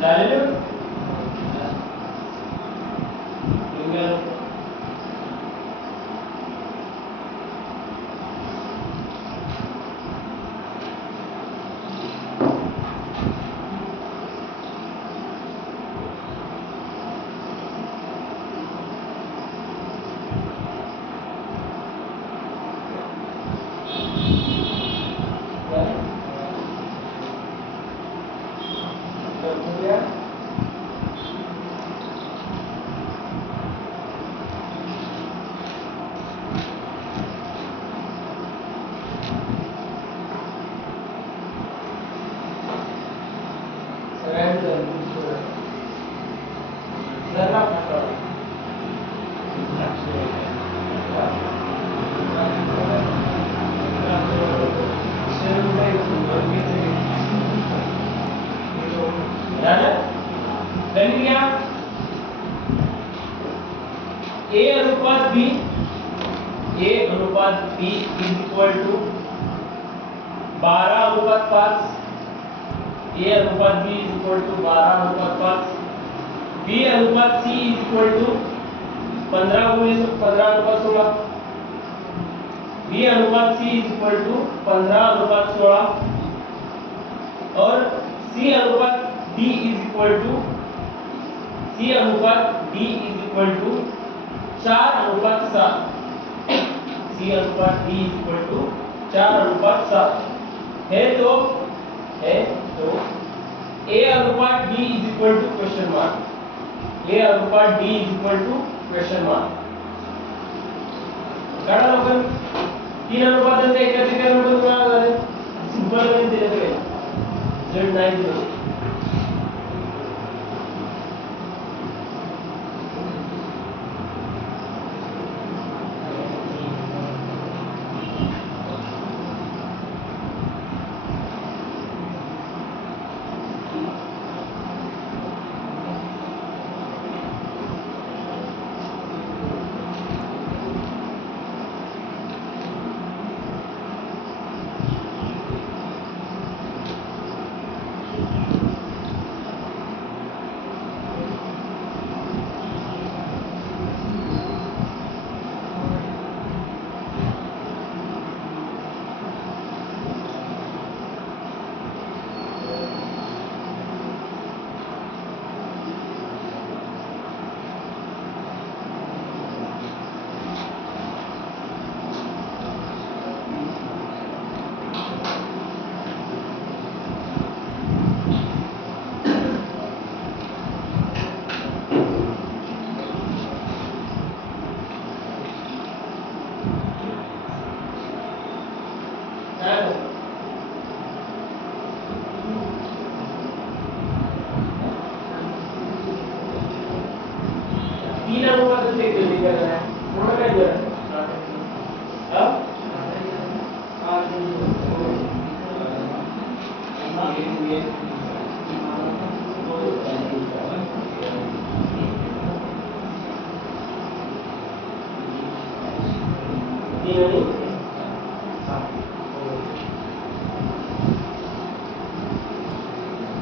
झालेलं A अनुपात B is equal to 12:5. A अनुपात B is equal to 12:5. B अनुपात C is equal to 15:16. B अनुपात C इज इक्वल टू 15:16 और C अनुपात D is equal to 4:7. C अनुपात D इज इक्वल टू 4:7 है तो A अनुपात D is equal to question mark. A अनुपात D is equal to question mark. काढा आपण 3 अनुपातांचा एकाधिकार तुम्हाला झाले सिंपल मध्ये दिले सगळे Z नाही दिलं.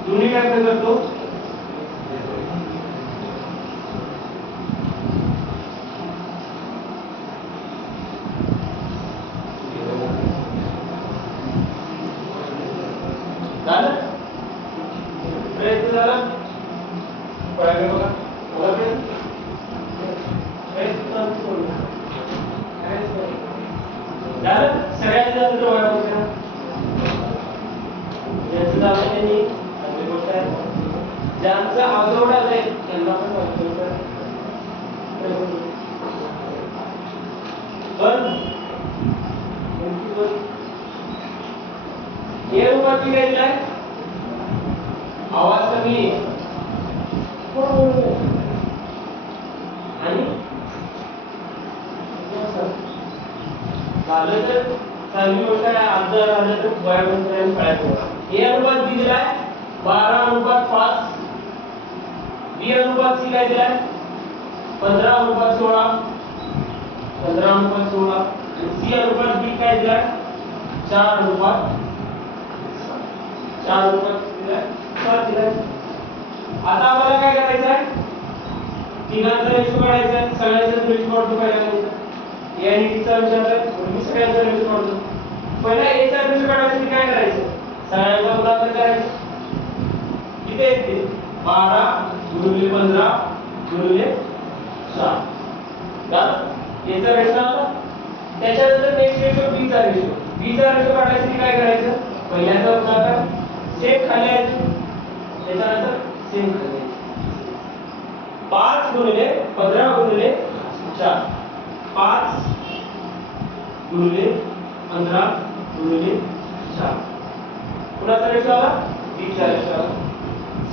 दोन्ही काय करतो झालं प्रयत्न झाला पळाले बघा बघा प्रयत्न झालं सगळ्यात जास्त डोळ्या होत्या याचं दाखवून त्यांनी ज्यांचा आजोबा आहे त्यांना पण हे रूपात काय आवाज कमी आणि झालं तर चांगली गोष्ट आहे. अर्धा झालं तर वयामध्ये कळायचं. हे अनुपात दिलाय 12:5. B अनुपात C काय दिलाय 15:16. आणि C अनुपात D काय दिलाय 4:7 दिलाय. आता आम्हाला काय करायचं आहे तिघांचा रेशो काढायचा आहे. सगळ्यांचा रेशो काढतो पहिला A आणि D चा विचारलाय मी सगळ्यांचा रेशो काढतो. पहिला A चा रेशो काढायसाठी काय करायचं सगळ्यांचा गुणाकार करायचा. किती येते 12 गुणिले 15 गुणिले 7 झालं याचा रेशो आला. त्याच्यानंतर नेक्स्ट रेशो B चा रेशो काढायसाठी काय करायचं पहिल्याचा गुणाकार सेम खाली यायचं त्याच्यानंतर सेम खाली यायचं 5 गुणिले 15 गुणिले 4 5 गुणिले 15 गुणिले 4 कुणाचा रेशो आला B चा रेशो आला.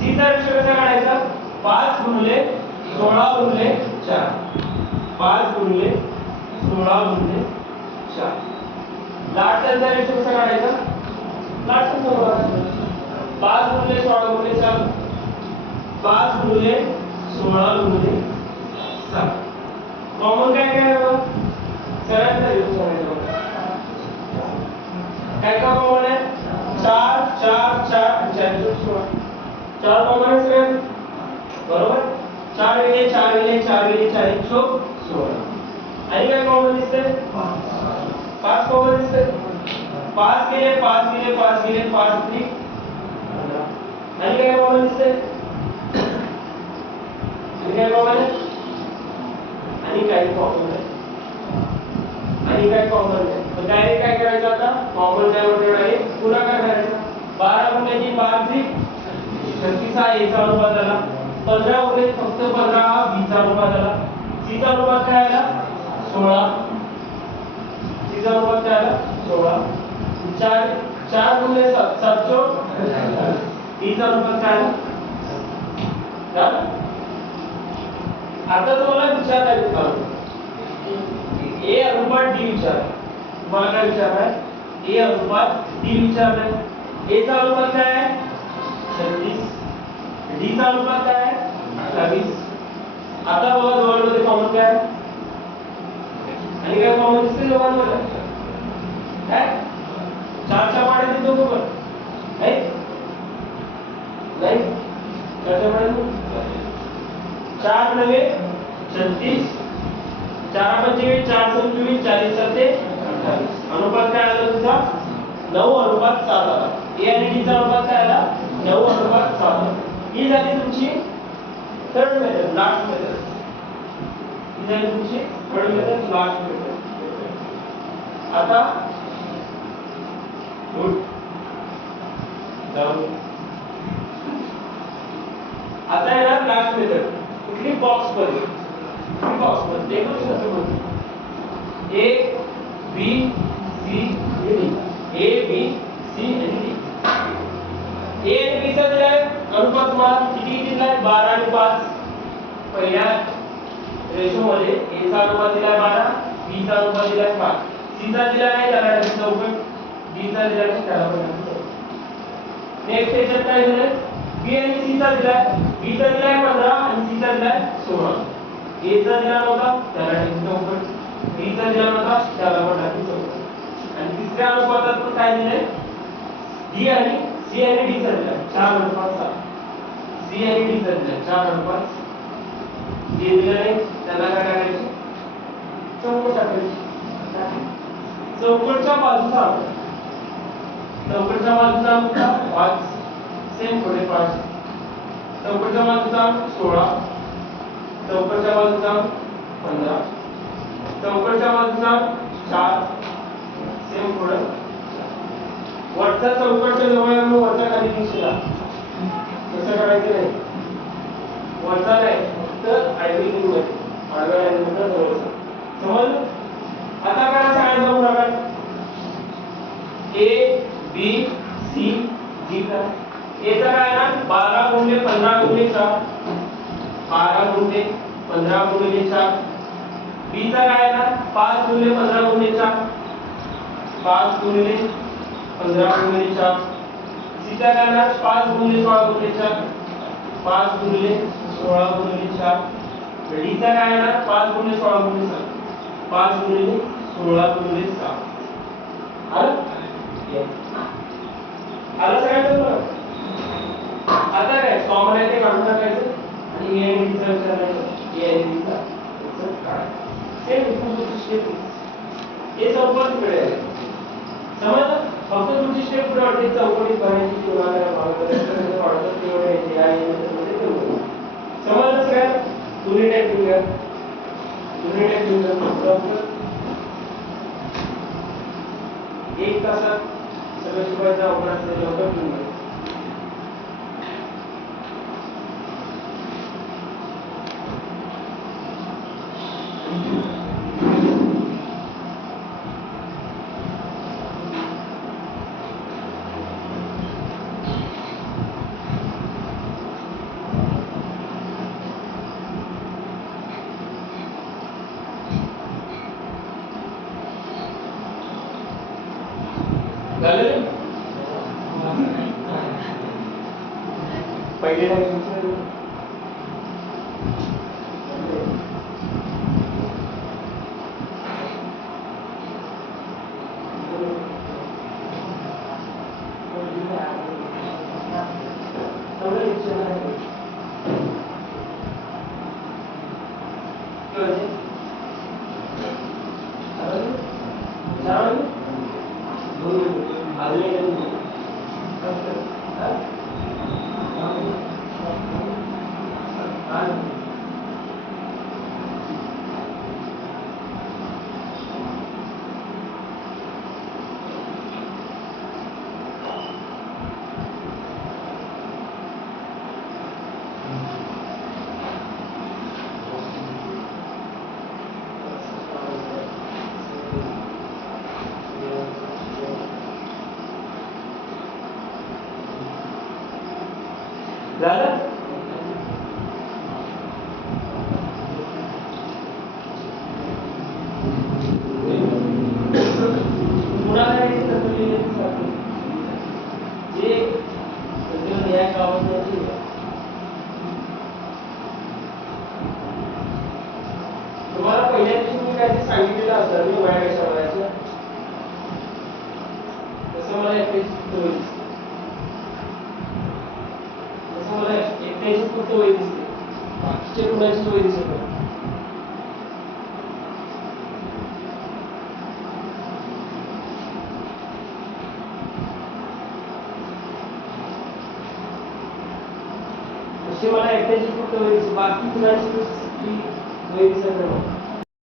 C चा रेशो कसा काढायचा 5 गुणिले 16 गुणिले 4 5 गुणिले 16 गुणिले 4 लाटचा रेशो कसा काढायचा लाटचा 5 गुणिले 16 गुणिले 4 5 गुणिले 16 गुणिले 7 कॉमन आणि चौक 16. आणि काय कॉमन दिसते? 5 कॉमन दिसते. 5 गेले 5 गेले 5 गेले 5 3 15. आणि काय कॉमन दिसते? आणि काय कॉमन आहे? आणि काय कॉमन आहे? आणि काय कॉमन आहे? तर डायरेक्ट काय करायचं आता? कॉमन त्यावर डायरेक्ट गुणाकार करायचा. 12 गुणिले 12 3 36 हा a चा अनुपात आला. 15 गुणिले फक्त 15 हा b चा अनुपात आला. c चा अनुपात काय आला? 16. c चा अनुपात काय आला? 16. 4 गुणिले 7 7 चौक d चा अनुपात काय आला? आता तुम्हाला विचारता येईल का a अनुपात d विचार. तुम्हाला काय विचारलाय? a अनुपात d विचारलाय. a चा अनुपात काय आहे? 36. d चा अनुपात काय आहे? 28. आता बघा दोघांमध्ये कॉमन काय आहे? आणि काय कॉमन दिसते दोघांमध्ये? काय? 4च्या पाड्यात येतो बरोबर नाही? नाही 4च्या पाड्यात 4 नवे 36 4 पंचवीस 4 25 40 सत्ते 28. अनुपात काय आला तुझा? 9 अनुपात 7 आला. a आणि d चा अनुपात काय आला? 9 अनुपात 7. ही झाली तुमची थर्ड मेथड, लास्ट मेथड. ही झाली तुमची थर्ड मेथड, लास्ट मेथड. आता गुड जाऊ. आता येणार लास्ट मेथड. कुठली बॉक्स मध्ये? कुठली बॉक्स मध्ये? देखो कसं a b c d. a b c आणि d. a आणि b चा दिलाय अनुपात तुम्हाला किती दिलाय? 12 आणि 5. पहिल्या रेशो मध्ये a चा अनुपात दिलाय 12, b चा अनुपात दिलाय 5, c चा दिला नाही त्याला टाकायचं चौकट, d चा दिला नाही त्याला पण टाकायचं. नेक्स्ट याच्यात काय झालं? b आणि c चा दिलाय. b चा दिलाय 15 आणि c चा दिलाय 16. a चा दिला नव्हता त्याला टाकायचं चौकट, b चा दिला नव्हता त्याला पण टाकायचं चौकट. आणि तिसऱ्या अनुपातात पण काय दिलंय? d आणि c आणि d चा दिलाय 4 अनुपात 7. c आणि d चा दिलाय 4 अनुपात. जे दिलं नाही त्याला काय टाकायचं? चौकट टाकायचं. चौकटच्या बाजूचा अंक, चौकटच्या बाजूचा अंक 5 सेम पुढे 5. चौकटच्या बाजूचा अंक 16, चौकटच्या बाजूचा अंक 15, चौकटच्या बाजूचा अंक 4 सेम पुढे. वरचा चौकटच्या जवळ येऊन वरचा खाली दिसला कसं करायचं नाही. वरचा नाही फक्त आयडियल मध्ये आडव्या लाईनमध्ये जवळचा. समजलं? आता काय सांगायचं गुणाकार? a b c d का a चा काय आहे? 12 गुणिले 15 गुणिले 4, 12 गुणिले 15 गुणिले 4. b चा काय आहे? 5 गुणिले 15 गुणिले 4, 5 गुणिले 15 गुणिले 4. c चा काय आहे? 5 गुणिले 16 गुणिले 4, 5 गुणिले 16 गुणिले 4. d चा काय आहे? 5 गुणिले 16 गुणिले 7, 5 गुणिले 16 गुणिले 7. आलं? आलं सगळ्यांना बरं? आता काय कॉमन आहे ते काढून टाकायचं आणि a आणि d चा विचार करायचा. a आणि d चा उत्तर काय? सेम तुमची स्टेप हे चौकट पुढे आहे. समजलं? फक्त तुमची स्टेप पुढे वाटते चौकटीत भरायची किंवा मागे वाढत तेवढे आहे या मध्ये तेवढं. समजलं सगळ्यांना? दोन्ही टाइप घेऊया. दोन्ही टाइप घेऊया. एक तासात सगळं शिकवायचं अवघड असतं लवकर घेऊन घ्या. पहिले वाजले? 4 वाजले? 4 वाजले? 2 मिनिट अजून एक मिनिट. हा? हा? झालं? पुन्हा करायचं तसं लिहिलं सारखं. जे सगळं या गावात तुम्हाला पहिल्या दिवशी मी काय ते सांगितलेलं असतं मी वया कशा बघायच्या तसं मला एकट्याची वय दिसते. तसं मला एकट्याची फक्त वय दिसते, बाकीच्या कुणाचीच वय दिसत नाही. तशी मला एकट्याची फक्त वय दिसते, बाकी कुणाची वय दिसत नाही.